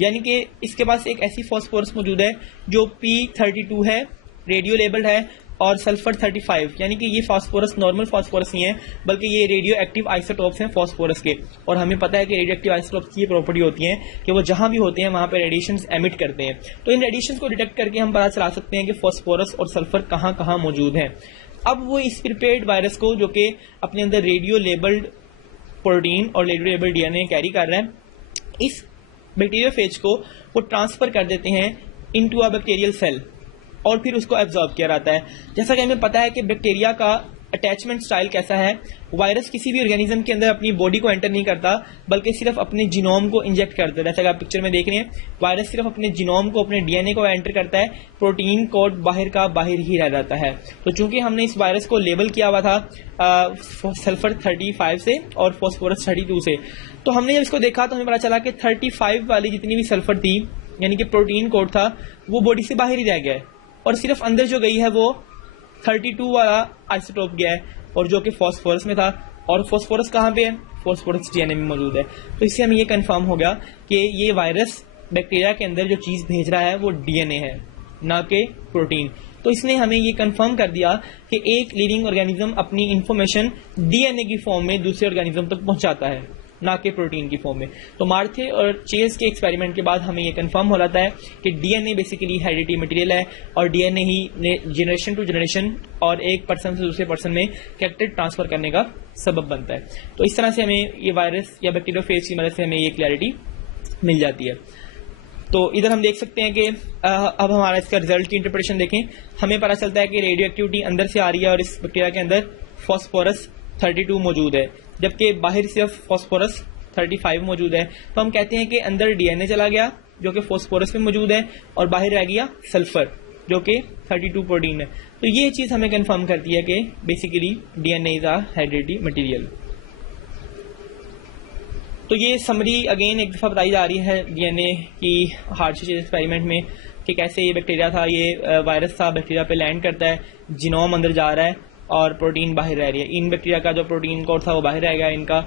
यानी कि इसके पास एक ऐसी फॉस्फोरस मौजूद है जो P32 है, रेडियो लेबल्ड है, और सल्फर 35, यानी कि ये फास्फोरस नॉर्मल फास्फोरस नहीं है बल्कि ये रेडियो एक्टिव आइसोटोप्स हैं फास्फोरस के। और हमें पता है कि रेडियो एक्टिव आइसोटोप्स की ये प्रॉपर्टी होती है कि वो जहां भी होते हैं वहां पे रेडिएशंस एमिट करते हैं। तो इन रेडिएशंस को डिटेक्ट करके हम पता चला सकते हैं कि फास्फोरस और सल्फर कहां कहां मौजूद हैं। अब वो इस प्रिपेयर्ड वायरस को, जो कि अपने अंदर रेडियो लेबल्ड प्रोटीन और रेडियो लेबल्ड डीएनए कैरी कर रहा है, इस बैक्टीरियोफेज को वो ट्रांसफर कर देते हैं इनटू अ बैक्टीरियल सेल और फिर उसको एब्जॉर्ब किया जाता है। जैसा कि हमें पता है कि बैक्टीरिया का अटैचमेंट स्टाइल कैसा है, वायरस किसी भी ऑर्गेनिज्म के अंदर अपनी बॉडी को एंटर नहीं करता बल्कि सिर्फ अपने जीनोम को इंजेक्ट करता है। जैसा कि आप पिक्चर में देख रहे हैं, वायरस सिर्फ अपने जीनोम को, अपने डीएनए को एंटर करता है, प्रोटीन कोड बाहर का बाहर ही रह जाता है। तो चूंकि हमने इस वायरस को लेबल किया हुआ था सल्फर 35 से और फॉस्फोरस 32 से, तो हमने जब इसको देखा तो हमें पता चला कि 35 वाली जितनी भी सल्फर थी, यानी कि प्रोटीन कोड था, वो बॉडी से बाहर ही रह गया है और सिर्फ अंदर जो गई है वो 32 वाला आइसोटोप गया है, और जो कि फॉस्फोरस में था। और फॉस्फोरस कहाँ पे है, फॉस्फोरस डीएनए में मौजूद है। तो इससे हमें ये कंफर्म हो गया कि ये वायरस बैक्टीरिया के अंदर जो चीज़ भेज रहा है वो डीएनए है, ना कि प्रोटीन। तो इसने हमें ये कंफर्म कर दिया कि एक लिविंग ऑर्गेनिज्म अपनी इंफॉर्मेशन डीएनए की फॉर्म में दूसरे ऑर्गेनिज्म तक पहुंचाता है, ना कि प्रोटीन की फॉर्म में। तो मार्थे और चेज के एक्सपेरिमेंट के बाद हमें ये कंफर्म हो जाता है कि डीएनए बेसिकली हेरिडिटी मटेरियल है और डीएनए ही जनरेशन टू जनरेशन और एक पर्सन से दूसरे पर्सन में कैरेक्टर ट्रांसफर करने का सबब बनता है। तो इस तरह से हमें ये वायरस या बैक्टीरियोफेज की मदद से हमें ये क्लैरिटी मिल जाती है। तो इधर हम देख सकते हैं कि अब हमारा इसका रिजल्ट की इंटरप्रिटेशन देखें, हमें पता चलता है कि रेडियो एक्टिविटी अंदर से आ रही है और इस बैक्टीरिया के अंदर फॉस्फोरस 32 मौजूद है, जबकि बाहर सिर्फ फॉस्फोरस 35 मौजूद है। तो हम कहते हैं कि अंदर डीएनए चला गया जो कि फॉस्फोरस में मौजूद है और बाहर रह गया सल्फर जो कि 32 प्रोटीन है। तो ये चीज़ हमें कंफर्म करती है कि basically DNA is a heredity material. तो ये समरी अगेन एक दफ़ा बताई जा रही है डीएनए की हार्शी एक्सपेरिमेंट में कि कैसे ये बैक्टीरिया था, ये वायरस था, बैक्टीरिया पे लैंड करता है, जीनोम अंदर जा रहा है और प्रोटीन बाहर रह रही है। इन बैक्टीरिया का जो प्रोटीन कोड था वो बाहर रह गया, इनका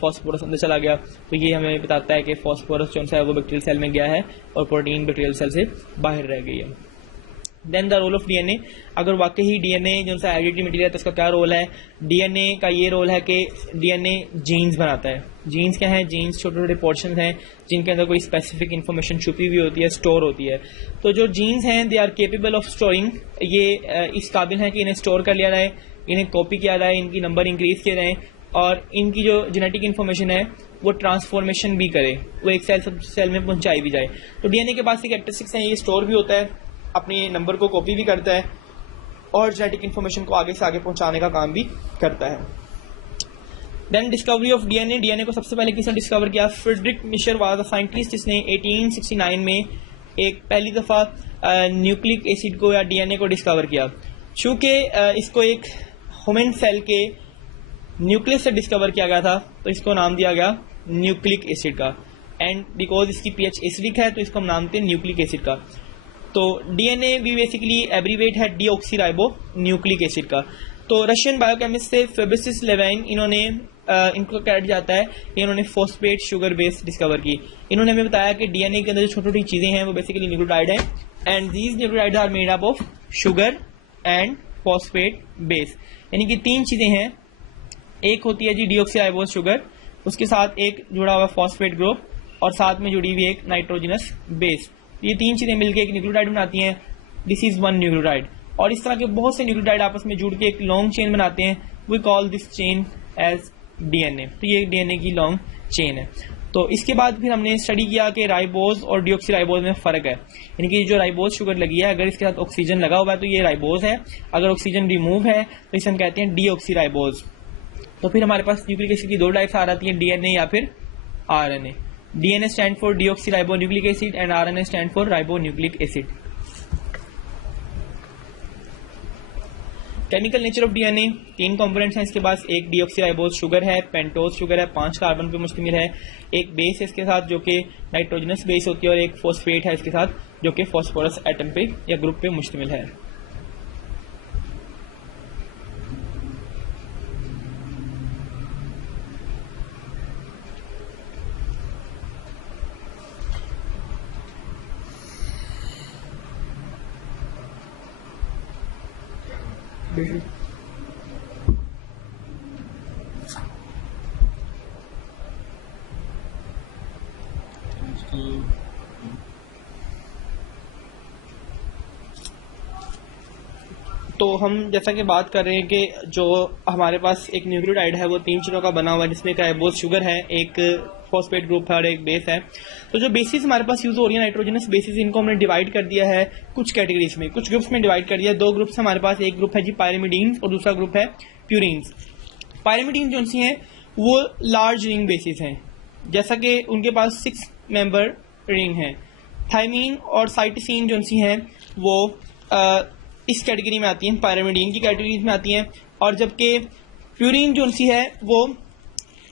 फॉस्फोरस अंदर चला गया। तो ये हमें बताता है कि फॉस्फोरस जो है वो बैक्टीरियल सेल में गया है और प्रोटीन बैक्टीरियल सेल से बाहर रह गई है। Then the role of DNA, अगर वाकई ही डीएनए जो सा हेरिडिटी मटेरियल है तो उसका क्या रोल है। डीएनए का ये रोल है कि डीएनए जीन्स बनाता है। जीन्स क्या है, जीन्स छोटे छोटे पोर्शन हैं जिनके अंदर कोई स्पेसिफिक इन्फॉर्मेशन छुपी हुई होती है, स्टोर होती है। तो जो जीन्स हैं they are capable of storing, ये इस काबिल हैं कि इन्हें स्टोर कर लिया जाए, इन्हें कॉपी किया जाए, इनकी नंबर इंक्रीज किए जाए और इनकी जो जेनेटिक इन्फॉर्मेशन है वो ट्रांसफॉर्मेशन भी करे, वो एक सेल में पहुंचाई भी जाए। तो डीएनए के पास एक कैरेक्टरिस्टिक्स हैं, ये स्टोर भी होता है, अपनी नंबर को कॉपी भी करता है और जेनेटिक इन्फॉर्मेशन को आगे से आगे पहुंचाने का काम भी करता है। Then discovery of DNA, DNA को सबसे पहले किसने डिस्कवर किया, Friedrich Miescher was a scientist जिसने 1869 में एक पहली दफ़ा न्यूक्लिक एसिड को या डीएनए को डिस्कवर किया। चूँकि इसको एक ह्यूमन सेल के न्यूक्लियस से डिस्कवर किया गया था तो इसको नाम दिया गया न्यूक्लिक एसिड का, एंड बिकॉज इसकी पीएच एसिडिक है तो इसको हम नाम देते हैं न्यूक्लिक एसिड का। तो डीएनए भी बेसिकली एब्रीवेट है डीऑक्सीराइबो न्यूक्लिक एसिड का। तो रशियन बायोकेमिस्ट से फेबिसिस लेवाइन इन्होंने इनको क्या जाता है, इन्होंने फॉस्फेट शुगर बेस डिस्कवर की। इन्होंने हमें बताया कि डीएनए के अंदर जो छोटी छोटी चीजें हैं वो बेसिकली न्यूक्लियोटाइड है and these nucleotide are made up of sugar and phosphate base. यानी कि तीन चीजें हैं, एक होती है जी डीऑक्सीराइबोज शुगर, उसके साथ एक जुड़ा हुआ फॉस्फेट ग्रुप और साथ में जुड़ी हुई एक नाइट्रोजनस बेस। ये तीन चीजें मिलकर एक न्यूक्लियोटाइड बनाती हैं। This is one nucleotide. और इस तरह के बहुत से न्यूक्लियोटाइड आपस में जुड़ के एक लॉन्ग चेन बनाते हैं। We call this chain as DNA. तो ये डीएनए की लॉन्ग चेन है। तो इसके बाद फिर हमने स्टडी किया कि राइबोज और डीऑक्सीराइबोज में फर्क है। यानी कि जो राइबोज शुगर लगी है अगर इसके साथ ऑक्सीजन लगा हुआ है तो ये राइबोज है, अगर ऑक्सीजन रिमूव है तो इसे हम कहते हैं डीऑक्सीराइबोज। तो फिर हमारे पास न्यूक्लिक एसिड की दो टाइप्स आ जाती हैं, डीएनए या फिर RNA. DNA stand for deoxyribonucleic acid and RNA stand for ribonucleic acid. Chemical nature of DNA, तीन कंपोनेंट्स हैं इसके पास। एक डीऑक्सीराइबोज शुगर है, पेंटोज शुगर है, 5 कार्बन पे मुश्तमिल है। एक बेस है इसके साथ जो कि नाइट्रोजनस बेस होती है और एक फॉस्फेट है इसके साथ जो कि फॉस्फोरस एटम पे या ग्रुप पे मुश्तमिल है। तो हम जैसा कि बात कर रहे हैं कि जो हमारे पास एक न्यूक्लियोटाइड है वो तीन चीजों का बना हुआ है, जिसमें क्या है, बोथ शुगर है, एक फॉस्फेट ग्रुप है और एक बेस है। तो जो बेसिस हमारे पास यूज हो रही है नाइट्रोजनस बेसिस, इनको हमने डिवाइड कर दिया है कुछ कैटेगरीज में, कुछ ग्रुप्स में डिवाइड कर दिया है। दो ग्रुप्स हमारे पास, एक ग्रुप है जी पायरिमिडीन्स और दूसरा ग्रुप है प्यूरिन्स। पायरिमिडीन्स जो सी हैं वो लार्ज रिंग बेसिस हैं, जैसा कि उनके पास 6 मेंबर रिंग है। थायमीन और साइटोसिन जो सी हैं वो इस कैटेगरी में आती हैं, पायरिमिडीन की कैटेगरी में आती हैं। और जबकि प्यूरिन जो सी है वो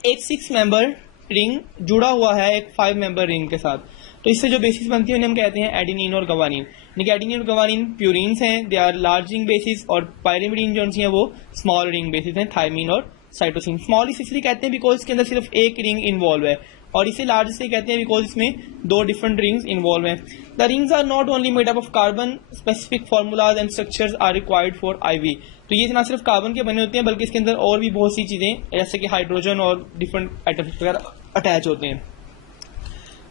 एक 6 मेंबर रिंग जुड़ा हुआ है एक 5 मेंबर रिंग के साथ। तो इससे जो बेसिस बनती है उन्हें हम कहते हैं एडेनिन और गवानीन। यानी कि एडेनिन और गवानीन प्यूरिन्स हैं, they are large ring bases, और पायरिमिडीन जो सी है वो स्मॉल रिंग बेसिस हैं, थायमीन और साइटोसिन। स्मॉल इसलिए कहते हैं बिकॉज इसके अंदर सिर्फ एक रिंग इन्वॉल्व है, और इसे लार्ज इसलिए कहते हैं बिकॉज इसमें 2 डिफरेंट रिंग्स इन्वॉल्व हैं। The rings are not only made up of carbon, specific formulas and structures are required for IV. तो ये ना सिर्फ कार्बन के बने होते हैं बल्कि इसके अंदर और भी बहुत सी चीजें जैसे कि हाइड्रोजन और डिफरेंट एटम्स वगैरह अटैच होते हैं।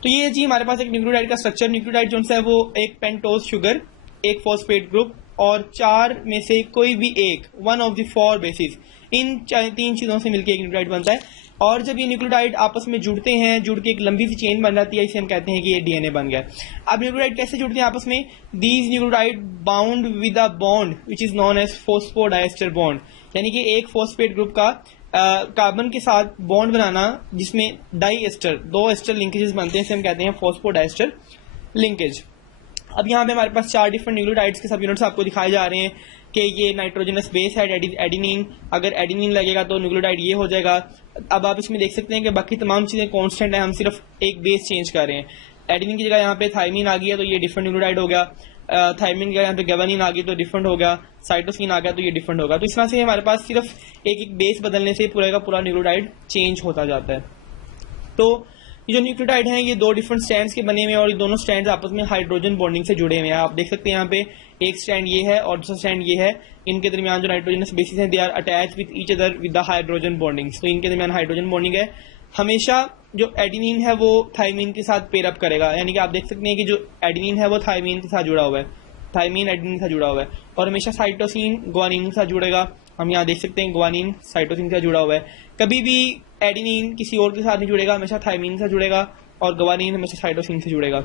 तो ये जी हमारे पास एक न्यूक्लियोटाइड का स्ट्रक्चर। न्यूक्लियोटाइड जो है वो एक पेंटोज शुगर, एक फॉस्फेट ग्रुप और 4 में से कोई भी एक, 1 ऑफ द 4 बेसिस, इन 3 चीजों से मिलकर एक न्यूक्लियोटाइड बनता है। और जब ये न्यूक्लियोटाइड आपस में जुड़ते हैं, जुड़ के एक लंबी सी चेन बन जाती है, इसे हम कहते हैं कि ये डीएनए बन गया। अब न्यूक्लियोटाइड कैसे जुड़ते हैं आपस में? These nucleotide bound with a bond which is known as phosphodiester bond. यानी कि एक फॉस्फेट ग्रुप का कार्बन के साथ बॉन्ड बनाना जिसमें डाई एस्टर, 2 एस्टर लिंकेजेस बनते हैं, इसे हम कहते हैं फॉस्फोडाइएस्टर लिंकेज। अब यहाँ पे हमारे पास 4 डिफरेंट न्यूक्लियोटाइड्स के सब यूनिट्स आपको दिखाए जा रहे हैं कि ये नाइट्रोजनस बेस है एडेनिन, अगर एडेनिन लगेगा तो न्यूक्लियोटाइड ये हो जाएगा। अब आप इसमें देख सकते हैं कि बाकी तमाम चीजें कांस्टेंट है, हम सिर्फ एक बेस चेंज कर रहे हैं। एडेनिन की जगह यहाँ पे थायमीन आ गया तो ये डिफरेंट न्यूक्लियोटाइड हो गया, थायमीन की जगह यहाँ पे गवानीन आ गई तो डिफरेंट हो गया, साइटोसिन आ गया तो ये डिफरेंट होगा। तो इस तरह से हमारे पास सिर्फ एक एक बेस बदलने से पूरा का पूरा न्यूक्लियोटाइड चेंज होता जाता है। तो ये जो न्यूक्लियोटाइड हैं ये 2 डिफरेंट स्टैंड्स के बने हुए हैं और ये दोनों स्टैंड्स आपस में हाइड्रोजन बॉन्डिंग से जुड़े हुए हैं। आप देख सकते हैं यहाँ पे एक स्टैंड ये है और दूसरा स्टैंड ये है। इनके दरमियान जो नाइट्रोजनस बेसिस हैं they are attach with each other with the hydrogen bonding. तो इनके दरमियान हाइड्रोजन बॉन्डिंग है। हमेशा जो एडेनिन है वो थायमीन के साथ पेयर अप करेगा, यानी कि आप देख सकते हैं कि जो एडेनिन है वो थायमीन के साथ जुड़ा हुआ है, थायमीन एडेनिन के साथ जुड़ा हुआ है। और हमेशा साइटोसिन ग्वानिन के साथ जुड़ेगा, हम यहाँ देख सकते हैं ग्वानिन साइटोसिन के साथ जुड़ा हुआ है। कभी भी एडेनिन किसी और के साथ नहीं जुड़ेगा, हमेशा थायमीन के साथ जुड़ेगा और ग्वानिन हमेशा साइटोसिन से जुड़ेगा।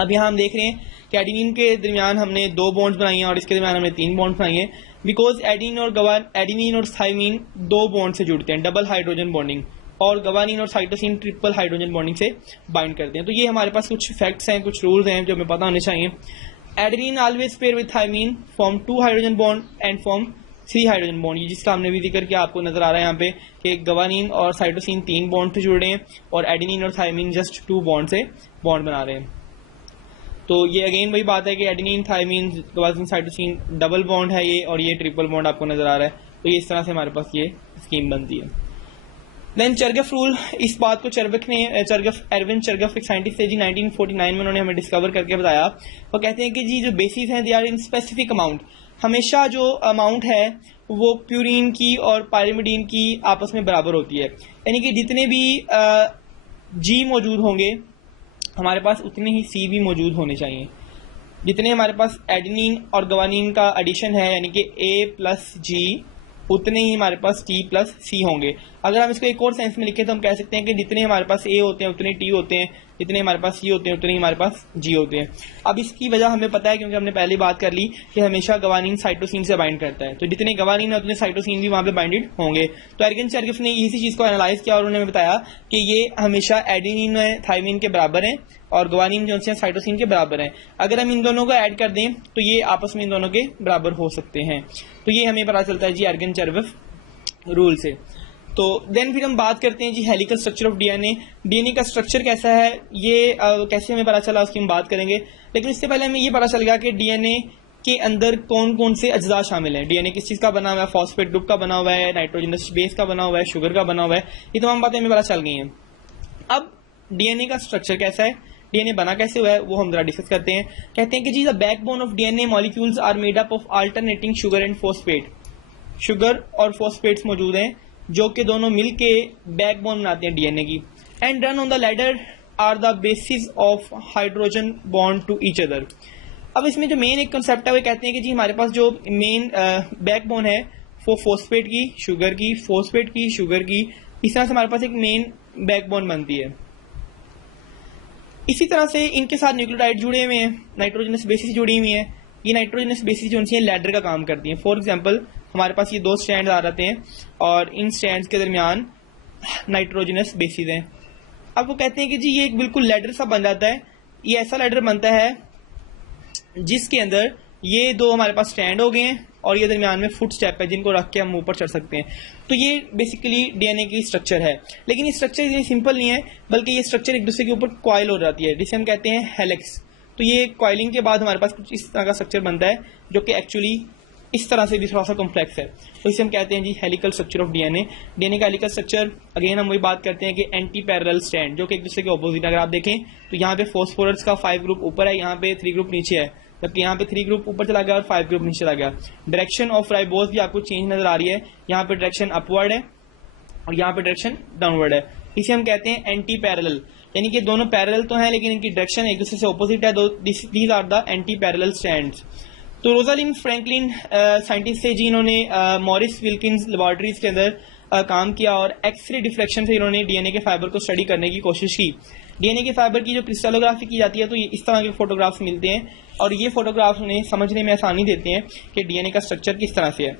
अब यहाँ हम देख रहे हैं कि एडेनिन के दरमियान हमने 2 बॉन्ड्स बनाई हैं और इसके दरमियान हमने 3 बॉन्ड्स बनाई हैं, बिकॉज एडेनिन और थायमीन 2 बॉन्ड से जुड़ते हैं, डबल हाइड्रोजन बॉन्डिंग, और गवानीन और साइटोसिन ट्रिपल हाइड्रोजन बॉन्डिंग से बाइंड करते हैं। तो ये हमारे पास कुछ फैक्ट्स हैं, कुछ रूल्स हैं जो हमें पता होने चाहिए। Adenine always pair with thymine, form 2 hydrogen bond and form 3 hydrogen bond, जिसका हमने भी जिक्र किया, आपको नजर आ रहा है यहाँ पे कि गवानीन और साइटोसिन 3 बॉन्ड से जुड़ रहे हैं और एडेनिन और थायमिन जस्ट 2 बॉन्ड से बॉन्ड बना रहे हैं। तो ये अगेन वही बात है कि adenine thymine guanine cytosine double bond है ये, और ये ट्रिपल बॉन्ड आपको नजर आ रहा है। तो ये इस तरह से हमारे पास ये स्कीम बनती है। देन चरगफ रूल, इस बात को एरविन चरगफ एक साइंटिस्ट थे जी, 1949 में उन्होंने हमें डिस्कवर करके बताया। वो कहते हैं कि जी जो बेसिस हैं they are in specific amount, हमेशा जो अमाउंट है वो प्यूरिन की और पायरिमिडीन की आपस में बराबर होती है, यानी कि जितने भी जी मौजूद होंगे हमारे पास उतने ही सी भी मौजूद होने चाहिए। जितने हमारे पास एडेनिन और गवानीन का एडिशन है यानी कि ए प्लस जी, उतने ही हमारे पास टी प्लस सी होंगे। अगर हम इसको एक और सेंस में लिखें तो हम कह सकते हैं कि जितने हमारे पास ए होते हैं उतने टी होते हैं, जितने हमारे पास सी होते हैं उतने ही हमारे पास जी होते हैं। अब इसकी वजह हमें पता है क्योंकि हमने पहले बात कर ली कि हमेशा गवानीन साइटोसिन से बाइंड करता है, तो जितने गवानीन है उतने साइटोसिन भी वहां पे बाइंडेड होंगे। तो एरविन चरगफ ने इसी चीज को एनालाइज किया और उन्होंने बताया कि ये हमेशा एडेनिन थायमिन के बराबर है और गवानीन जो है साइटोसिन के बराबर है। अगर हम इन दोनों को ऐड कर दें तो ये आपस में इन दोनों के बराबर हो सकते हैं। तो ये हमें पता चलता है जी एरविन चरगफ रूल से। तो देन फिर हम बात करते हैं जी helical structure of DNA. DNA का स्ट्रक्चर कैसा है, ये कैसे हमें पता चला उसकी हम बात करेंगे, लेकिन इससे पहले हमें ये पता चल गया कि डीएनए के अंदर कौन कौन से अज्जा शामिल हैं। डीएनए किस चीज का बना हुआ है, फॉस्फेट ग्रुप का बना हुआ है, नाइट्रोजनस बेस का बना हुआ है, शुगर का बना हुआ है, ये तमाम बातें हमें पता चल गई हैं। अब डीएनए का स्ट्रक्चर कैसा है, डीएनए बना कैसे हुआ है, वो हम जरा डिस्कस करते हैं। कहते हैं कि जी the backbone of DNA molecules are made up of alternating sugar and phosphate. Sugar और फॉस्फेट्स मौजूद हैं जो कि दोनों मिलके बैकबोन बनाते हैं डीएनए की। And run on the ladder are the bases of hydrogen bond to each other. अब इसमें जो मेन एक कंसेप्ट है वो कहते हैं कि जी हमारे पास जो मेन बैकबोन है वो फॉस्फेट की, शुगर की, फॉस्फेट की, शुगर की, इस तरह से हमारे पास एक मेन बैकबोन बनती है। इसी तरह से इनके साथ न्यूक्लियोटाइड जुड़े हुए हैं, नाइट्रोजनस बेसिस जुड़ी हुई हैं। ये नाइट्रोजनस बेसिस जो हैं लैडर का काम करती हैं। फॉर एग्जांपल हमारे पास ये 2 स्ट्रैंड आ जाते हैं और इन स्ट्रैंड्स के दरमियान नाइट्रोजनस बेसिस हैं। अब वो कहते हैं कि जी ये एक बिल्कुल लैडर सा बन जाता है। ये ऐसा लैडर बनता है जिसके अंदर ये 2 हमारे पास स्ट्रैंड हो गए हैं और ये दरमियान में फुट स्टेप है जिनको रख के हम ऊपर चढ़ सकते हैं। तो ये बेसिकली डीएनए की स्ट्रक्चर है, लेकिन ये स्ट्रक्चर ये सिंपल नहीं है बल्कि ये स्ट्रक्चर एक दूसरे के ऊपर कॉइल हो जाती है जिसे हम कहते हैं हेलिक्स। तो ये कॉइलिंग के बाद हमारे पास कुछ इस तरह का स्ट्रक्चर बनता है जो कि एक्चुअली इस तरह से भी थोड़ा सा कॉम्प्लेक्स है। तो इसे हम कहते हैं जी helical structure of DNA. DNA का हेलिकल स्ट्रक्चर अगेन हम वही बात करते हैं कि एंटी पैरेलल स्ट्रैंड जो कि एक दूसरे के ऑपोजिट। अगर आप देखें तो यहाँ पे फॉस्फोरस का 5 ग्रुप ऊपर है, यहाँ पे 3 ग्रुप नीचे है, जबकि यहाँ पे 3 ग्रुप ऊपर चला गया और 5 ग्रुप नीचे चला गया। डायरेक्शन ऑफ राइबोज भी आपको चेंज नजर आ रही है, यहाँ पे डायरेक्शन अपवर्ड है और यहाँ पे डायरेक्शन डाउनवर्ड है। इसे हम कहते हैं एंटी पैरेलल, यानी कि दोनों पैरेलल तो हैं लेकिन इनकी डायरेक्शन एक दूसरे से ऑपोजिट है। These are the anti parallel strands. तो रोजालिन फ्रैंकलिन साइंटिस्ट थे जी, इन्होंने मॉरिस विल्किंस लेबोरेटरीज के अंदर काम किया और एक्सरे डिफ्लेक्शन से इन्होंने डीएनए के फाइबर को स्टडी करने की कोशिश की। डीएनए के फाइबर की जो क्रिस्टलोग्राफी की जाती है तो ये इस तरह के फोटोग्राफ्स मिलते हैं और ये फोटोग्राफ्स उन्हें समझने में आसानी देते हैं कि डीएनए का स्ट्रक्चर किस तरह से है।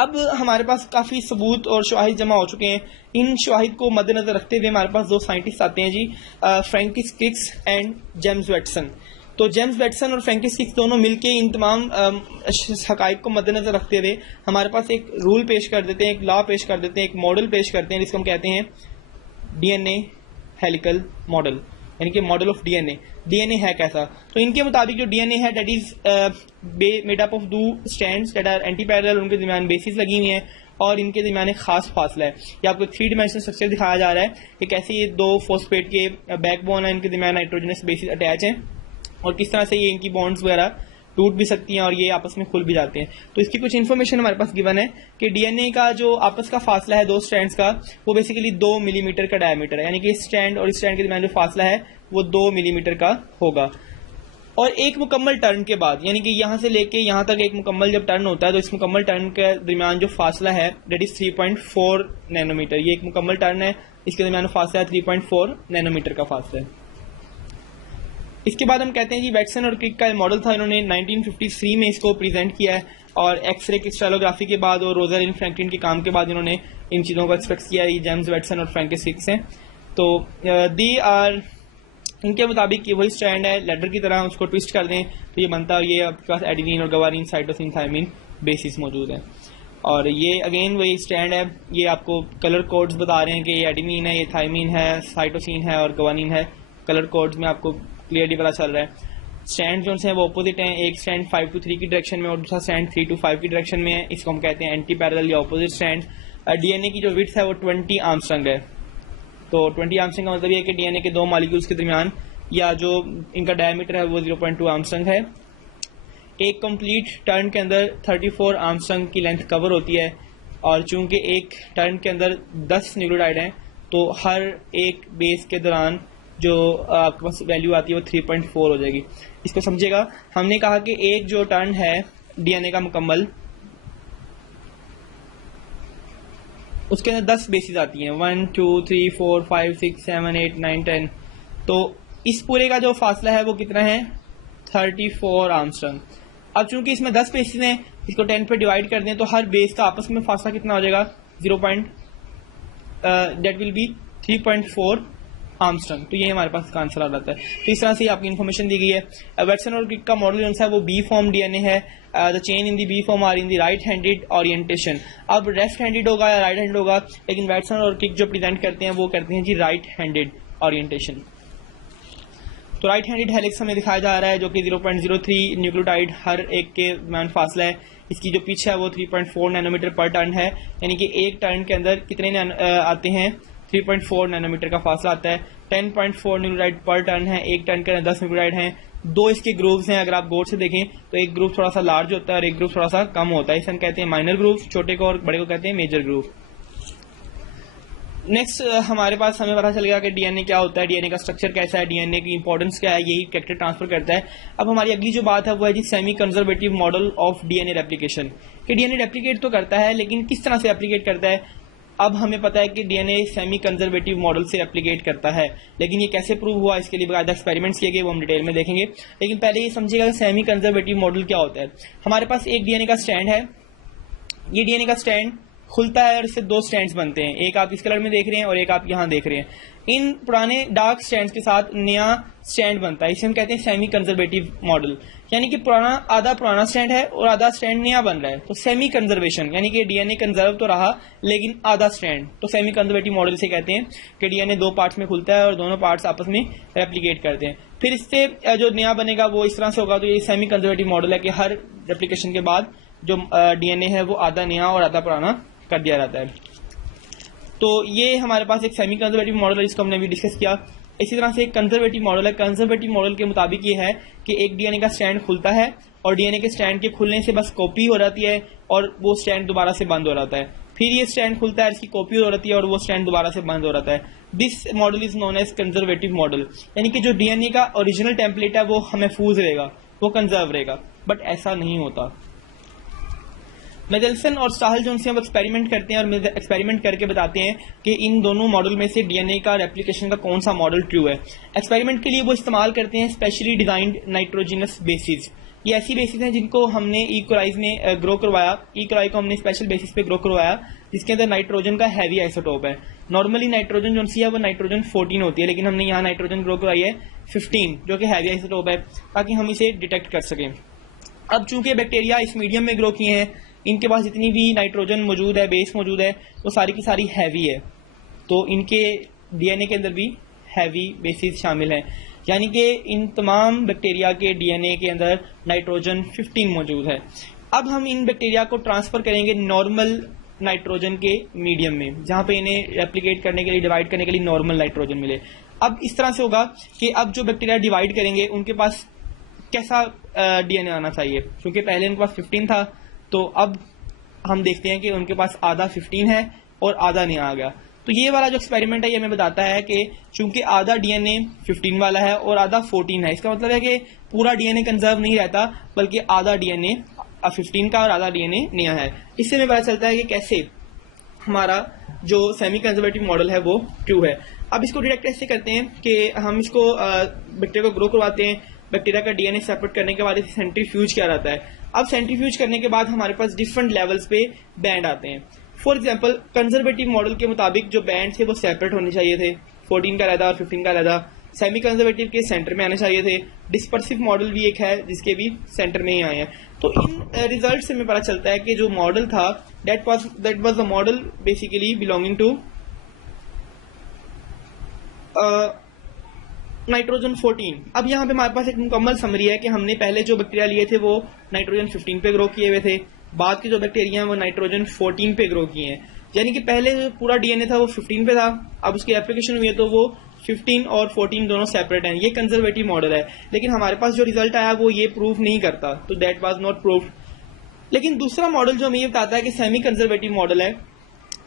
अब हमारे पास काफ़ी सबूत और शवाहिद जमा हो चुके हैं। इन शवाहिद को मद्देनजर रखते हुए हमारे पास 2 साइंटिस्ट आते हैं जी, फ्रैंकिस क्रिक्स एंड जेम्स वेटसन। तो जेम्स वेटसन और फ्रैंकिस क्रिक्स दोनों मिलके इन तमाम हकाइक को मद्देनजर रखते हुए हमारे पास एक रूल पेश कर देते हैं, एक लॉ पेश कर देते हैं, एक मॉडल पेश करते हैं जिसको हम कहते हैं डीएनए हेलिकल मॉडल, यानी कि मॉडल ऑफ डीएनए। डीएनए है कैसा, तो इनके मुताबिक जो डीएनए है that is made up of 2 strands that are anti parallel, उनके दरमियान बेसिस लगी हुई हैं और इनके दरमियान एक खास फासला है। ये आपको 3 डायमेंशनल स्ट्रक्चर दिखाया जा रहा है कि कैसे ये 2 फॉस्फेट के बैकबोन है, इनके दरमियान नाइट्रोजनस बेसिस अटैच हैं और किस तरह से ये इनकी बॉन्ड्स वगैरह टूट भी सकती हैं और ये आपस में खुल भी जाते हैं। तो इसकी कुछ इन्फॉर्मेशन हमारे पास गिवन है कि डीएनए का जो आपस का फासला है 2 स्ट्रैंड्स का वो बेसिकली 2 मिलीमीटर का डायमीटर है, यानी कि इस स्ट्रैंड और इस स्ट्रैंड के दरमियान जो फासला है वो 2 मिलीमीटर का होगा। और एक मुकम्मल टर्न के बाद, यानी कि यहाँ से लेके यहाँ तक एक मुकम्मल जब टर्न होता है तो इस मुकम्मल टर्न के दरमियान जो फासला है दैट इज 3.4 नैनोमीटर। ये एक मुकम्मल टर्न है, इसके दरमियान फासला है 3.4 नैनोमीटर का फासला है। इसके बाद हम कहते हैं जी वेटसन और क्रिक का मॉडल था, इन्होंने 1953 में इसको प्रेजेंट किया है और एक्सरे क्रिस्टलोग्राफी के बाद और रोजालिन फ्रैंकलिन के काम के बाद इन्होंने इन चीज़ों को एक्सपेक्ट किया। ये जेम्स वेटसन और फ्रैंकिस क्रिक हैं। तो दी आर इनके मुताबिक ये वही स्ट्रैंड है, लेडर की तरह उसको ट्विस्ट कर दें तो ये बनता है, ये आपके पास एडेनिन और गवानीन साइटोसिन थायमिन बेसिस मौजूद है। और ये अगेन वही स्टैंड है, ये आपको कलर कोड्स बता रहे हैं कि ये एडेनिन है, ये थायमीन है, साइटोसिन है और ग्वानिन है। कलर कोड्स में आपको क्लियरली पता चल रहा है। स्टैंड जो हैं वो अपोजिट हैं, एक स्टैंड 5 to 3 की डायरेक्शन में और दूसरा स्टैंड 3 to 5 की डायरेक्शन में है। इसको हम कहते हैं एंटी पैरेलल या अपोजिट स्टैंड। डीएनए की जो विड्थ है वो 20 आर्मस्ट्रंग है। तो 20 आर्मस्ट्रंग का मतलब ये है कि डीएनए के दो मॉलिक्यूल्स के दरमियान या जो इनका डायमीटर है वो 0.2 आर्मस्ट्रंग है। एक कंप्लीट टर्न के अंदर 34 आर्मस्ट्रंग की लेंथ कवर होती है और चूंकि एक टर्न के अंदर 10 न्यूक्लियोटाइड हैं तो हर एक बेस के दौरान जो आपके पास वैल्यू आती है वो 3.4 हो जाएगी। इसको समझिएगा, हमने कहा कि एक जो टर्न है डीएनए का मुकम्मल, उसके अंदर 10 बेसिस आती हैं, 1 2 3 4 5 6 7 8 9 10। तो इस पूरे का जो फासला है वो कितना है, 34 आर्मस्ट्रंग। अब चूंकि इसमें 10 बेसिस हैं, इसको 10 पे डिवाइड कर दें तो हर बेस का आपस में फासला कितना हो जाएगा, दैट विल बी 3.4 आर्मस्ट्रंग। तो ये हमारे पास इसका आंसर आ जाता है। तो इस तरह से आपकी इन्फॉर्मेशन दी गई है। वेटसन और क्रिक का मॉडल जो है वो बी फॉर्म डीएनए है। The chain in the B form are in the right handed orientation. अब लेफ्ट हैंडेड होगा या राइट हैंड होगा, लेकिन वेटसन और क्रिक जो प्रेजेंट करते हैं वो करते हैं जी राइट हैंडेड ओरिएंटेशन। तो राइट हैंडेड हेलिक्स हमें दिखाया जा रहा है जो कि 0.03 न्यूक्लियोटाइड हर एक के दरमियान फासला है। इसकी जो पिच है वो 3.4 नैनोमीटर पर टर्न है, यानी कि एक टर्न के अंदर कितने आते हैं, 3.4 नैनोमीटर का फासला आता है। 10.4 न्यूक्लियोटाइड पर टर्न है, एक टर्न के अंदर 10 न्यूक्लियोटाइड हैं। दो इसके ग्रुप्स हैं, अगर आप गौर से देखें तो एक ग्रुप थोड़ा सा लार्ज होता है और एक ग्रुप थोड़ा सा कम होता है। इसे हम कहते हैं माइनर ग्रुप, छोटे को और बड़े को कहते हैं मेजर ग्रुप। नेक्स्ट हमारे पास हमें पता चल गया कि डीएनए क्या होता है, डीएनए का स्ट्रक्चर कैसा है, डीएनए की इंपॉर्टेंस क्या है, यही कैरेक्टर ट्रांसफर करता है। अब हमारी अगली जो बात है वो है जी semi conservative model of DNA replication. कि डीएनए रेप्लिकेट तो करता है लेकिन किस तरह से रेप्लिकेट करता है। अब हमें पता है कि डीएनए सेमी कंजर्वेटिव मॉडल से रेप्लिकेट करता है, लेकिन ये कैसे प्रूव हुआ, इसके लिए बाकायदा एक्सपेरिमेंट्स किए गए, वो हम डिटेल में देखेंगे। लेकिन पहले ये समझिएगा कि सेमी कंजर्वेटिव मॉडल क्या होता है। हमारे पास एक डीएनए का स्टैंड है, ये डीएनए का स्टैंड खुलता है और इससे दो स्टैंड्स बनते हैं, एक आप इस कलर में देख रहे हैं और एक आप यहाँ देख रहे हैं। इन पुराने डार्क स्टैंड्स के साथ नया स्टैंड बनता है, इसे हम कहते हैं सेमी कंजर्वेटिव मॉडल। यानी कि आधा पुराना स्टैंड है और आधा स्टैंड नया बन रहा है, तो सेमी कंजर्वेशन, यानी कि डीएनए कंजर्व तो रहा लेकिन आधा स्टैंड, तो सेमी कंजर्वेटिव मॉडल से कहते हैं कि डीएनए दो पार्ट्स में खुलता है और दोनों पार्ट्स आपस में रेप्लिकेट करते हैं। फिर इससे जो नया बनेगा वो इस तरह से होगा। तो ये सेमी कंजर्वेटिव मॉडल है कि हर रेप्लिकेशन के बाद जो डीएनए है वो आधा नया और आधा पुराना कर दिया जाता है। तो ये हमारे पास एक सेमी कंजर्वेटिव मॉडल है जिसको हमने अभी डिस्कस किया। इसी तरह से एक कंजर्वेटिव मॉडल है। कंजर्वेटिव मॉडल के मुताबिक ये है कि एक डीएनए का स्टैंड खुलता है और डीएनए के स्टैंड के खुलने से बस कॉपी हो जाती है और वो स्टैंड दोबारा से बंद हो जाता है। फिर ये स्टैंड खुलता है, इसकी कॉपी हो जाती है और वो स्टैंड दोबारा से बंद हो जाता है। This model is known as conservative model, यानी कि जो डीएनए का ओरिजिनल टेम्पलेट है वो महफूज रहेगा, वो कंजर्व रहेगा। बट ऐसा नहीं होता। मेडेल्सन और साहल जो उनसे हम एक्सपेरिमेंट करते हैं और एक्सपेरिमेंट करके बताते हैं कि इन दोनों मॉडल में से डीएनए का रेप्लिकेशन का कौन सा मॉडल ट्रू है। एक्सपेरिमेंट के लिए वो इस्तेमाल करते हैं स्पेशली डिजाइंड नाइट्रोजिनस बेसिस। ये ऐसी बेसिस हैं जिनको हमने ई कोलाई में ग्रो करवाया। ई कोलाई को हमने स्पेशल बेसिस पे ग्रो करवाया जिसके अंदर नाइट्रोजन का हैवी आइसोटोप है। नॉर्मली नाइट्रोजन जो सी है वो नाइट्रोजन 14 होती है, लेकिन हमने यहाँ नाइट्रोजन ग्रो करवाई है 15 जो कि हैवी आइसोटोप है, ताकि हम इसे डिटेक्ट कर सकें। अब चूंकि बैक्टीरिया इस मीडियम में ग्रो किए हैं, इनके पास जितनी भी नाइट्रोजन मौजूद है, बेस मौजूद है, वो सारी की सारी हैवी है। तो इनके डीएनए के अंदर भी हैवी बेसिस शामिल हैं, यानी कि इन तमाम बैक्टीरिया के डीएनए के अंदर नाइट्रोजन 15 मौजूद है। अब हम इन बैक्टीरिया को ट्रांसफर करेंगे नॉर्मल नाइट्रोजन के मीडियम में, जहां पे इन्हें रेप्लिकेट करने के लिए, डिवाइड करने के लिए नॉर्मल नाइट्रोजन मिले। अब इस तरह से होगा कि अब जो बैक्टीरिया डिवाइड करेंगे उनके पास कैसा डीएनए आना चाहिए, क्योंकि पहले उनके पास 15 था, तो अब हम देखते हैं कि उनके पास आधा 15 है और आधा नहीं आ गया। तो ये वाला जो एक्सपेरिमेंट है ये हमें बताता है कि चूंकि आधा डीएनए 15 वाला है और आधा 14 है, इसका मतलब है कि पूरा डीएनए कंजर्व नहीं रहता, बल्कि आधा डीएनए 15 का और आधा डीएनए नया है। इससे हमें पता चलता है कि कैसे हमारा जो सेमी कंजर्वेटिव मॉडल है वो ट्रू है। अब इसको डिटेक्ट कैसे करते हैं कि हम इसको बैक्टीरिया को ग्रो करवाते हैं, बैक्टीरिया का डीएनए सेपरेट करने के बाद इसे सेंट्रीफ्यूज किया जाता है। अब सेंट्रीफ्यूज करने के बाद हमारे पास डिफरेंट लेवल्स पे बैंड आते हैं। फॉर एग्जांपल कंजर्वेटिव मॉडल के मुताबिक जो बैंड थे वो सेपरेट होने चाहिए थे, 14 का अलहदा और 15 का अलहदा। सेमी कंजर्वेटिव के सेंटर में आने चाहिए थे। डिस्पर्सिव मॉडल भी एक है जिसके भी सेंटर में ही आए हैं। तो इन रिजल्ट से हमें पता चलता है कि जो मॉडल था that was the model basically belonging to nitrogen 14। अब यहाँ पे हमारे पास एक मुकम्मल समरी है कि हमने पहले जो बैक्टीरिया लिए थे वो नाइट्रोजन 15 पे ग्रो किए हुए थे, बाद के जो बैक्टीरिया हैं वो नाइट्रोजन 14 पे ग्रो किए हैं। यानी कि पहले जो पूरा डीएनए था वो 15 पे था, अब उसकी एप्लीकेशन हुई है तो वो 15 और 14 दोनों सेपरेट हैं। ये कंजर्वेटिव मॉडल है, लेकिन हमारे पास जो रिजल्ट आया वो ये प्रूव नहीं करता, तो दैट वाज नॉट प्रूव्ड। लेकिन दूसरा मॉडल जो हमें ये बताता है कि सेमी कंजर्वेटिव मॉडल है,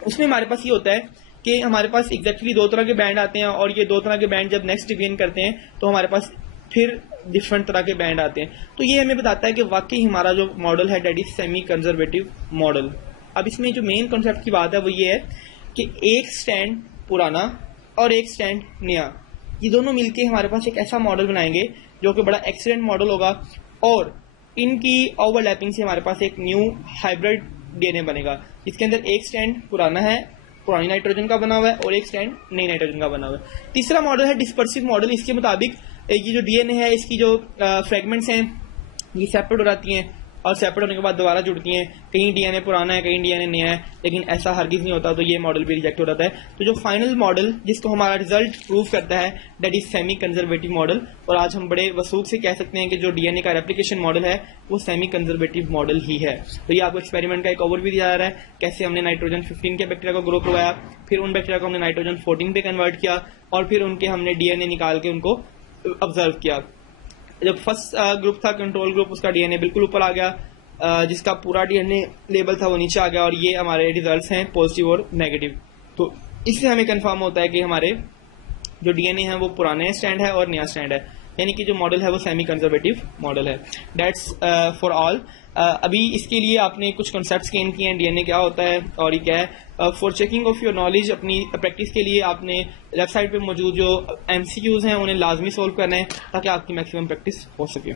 उसमें हमारे पास ये होता है कि हमारे पास एग्जैक्टली दो तरह के बैंड आते हैं और ये दो तरह के बैंड जब नेक्स्ट डिवीजन करते हैं तो हमारे पास फिर डिफरेंट तरह के बैंड आते हैं। तो ये हमें बताता है कि वाकई हमारा जो मॉडल है that is semi conservative model. अब इसमें जो मेन कॉन्सेप्ट की बात है वो ये है कि एक स्टैंड पुराना और एक स्टैंड नया, ये दोनों मिलके हमारे पास एक ऐसा मॉडल बनाएंगे जो कि बड़ा एक्सीलेंट मॉडल होगा, और इनकी ओवरलैपिंग से हमारे पास एक न्यू हाइब्रिड डीएनए बनेगा जिसके अंदर एक स्टैंड पुराना है, पुरानी नाइट्रोजन का बना हुआ है, और एक स्टैंड नई नाइट्रोजन का बना हुआ है। तीसरा मॉडल है डिस्पर्सिव मॉडल। इसके मुताबिक ये जो डीएनए है इसकी जो फ्रेगमेंट्स हैं ये सेपरेट हो जाती हैं और सेपरेट होने के बाद दोबारा जुड़ती हैं। कहीं डीएनए पुराना है, कहीं डीएनए नया है, लेकिन ऐसा हरगिज नहीं होता, तो ये मॉडल भी रिजेक्ट हो जाता है। तो जो फाइनल मॉडल जिसको हमारा रिजल्ट प्रूव करता है that is semi conservative model, और आज हम बड़े वसूख से कह सकते हैं कि जो डीएनए का रेप्लिकेशन मॉडल है वो सेमी कंजर्वेटिव मॉडल ही है। तो ये आपको एक्सपेरिमेंट का एक ओवरव्यू दिया जा रहा है, कैसे हमने नाइट्रोजन 15 के बैक्टीरिया को ग्रो करवाया, फिर उन बैक्टीरिया को हमने नाइट्रोजन 14 पे कन्वर्ट किया, और फिर उनके हमने डीएनए निकाल के उनको ऑब्जर्व किया। जब फर्स्ट ग्रुप था कंट्रोल ग्रुप, उसका डीएनए बिल्कुल ऊपर आ गया, जिसका पूरा डीएनए लेबल था वो नीचे आ गया, और ये हमारे रिजल्ट्स हैं पॉजिटिव और नेगेटिव। तो इससे हमें कंफर्म होता है कि हमारे जो डीएनए है वो पुराने स्टैंड है और नया स्टैंड है, यानी कि जो मॉडल है वो सेमी कंजर्वेटिव मॉडल है। That's for all. अभी इसके लिए आपने कुछ कॉन्सेप्ट्स गेन किए हैं, डीएनए क्या होता है और ये क्या है। For checking of your knowledge, अपनी प्रैक्टिस के लिए आपने लेफ्ट साइड पे मौजूद जो एमसीक्यूज हैं उन्हें लाजमी सोल्व करना है ताकि आपकी मैक्सिमम प्रैक्टिस हो सके।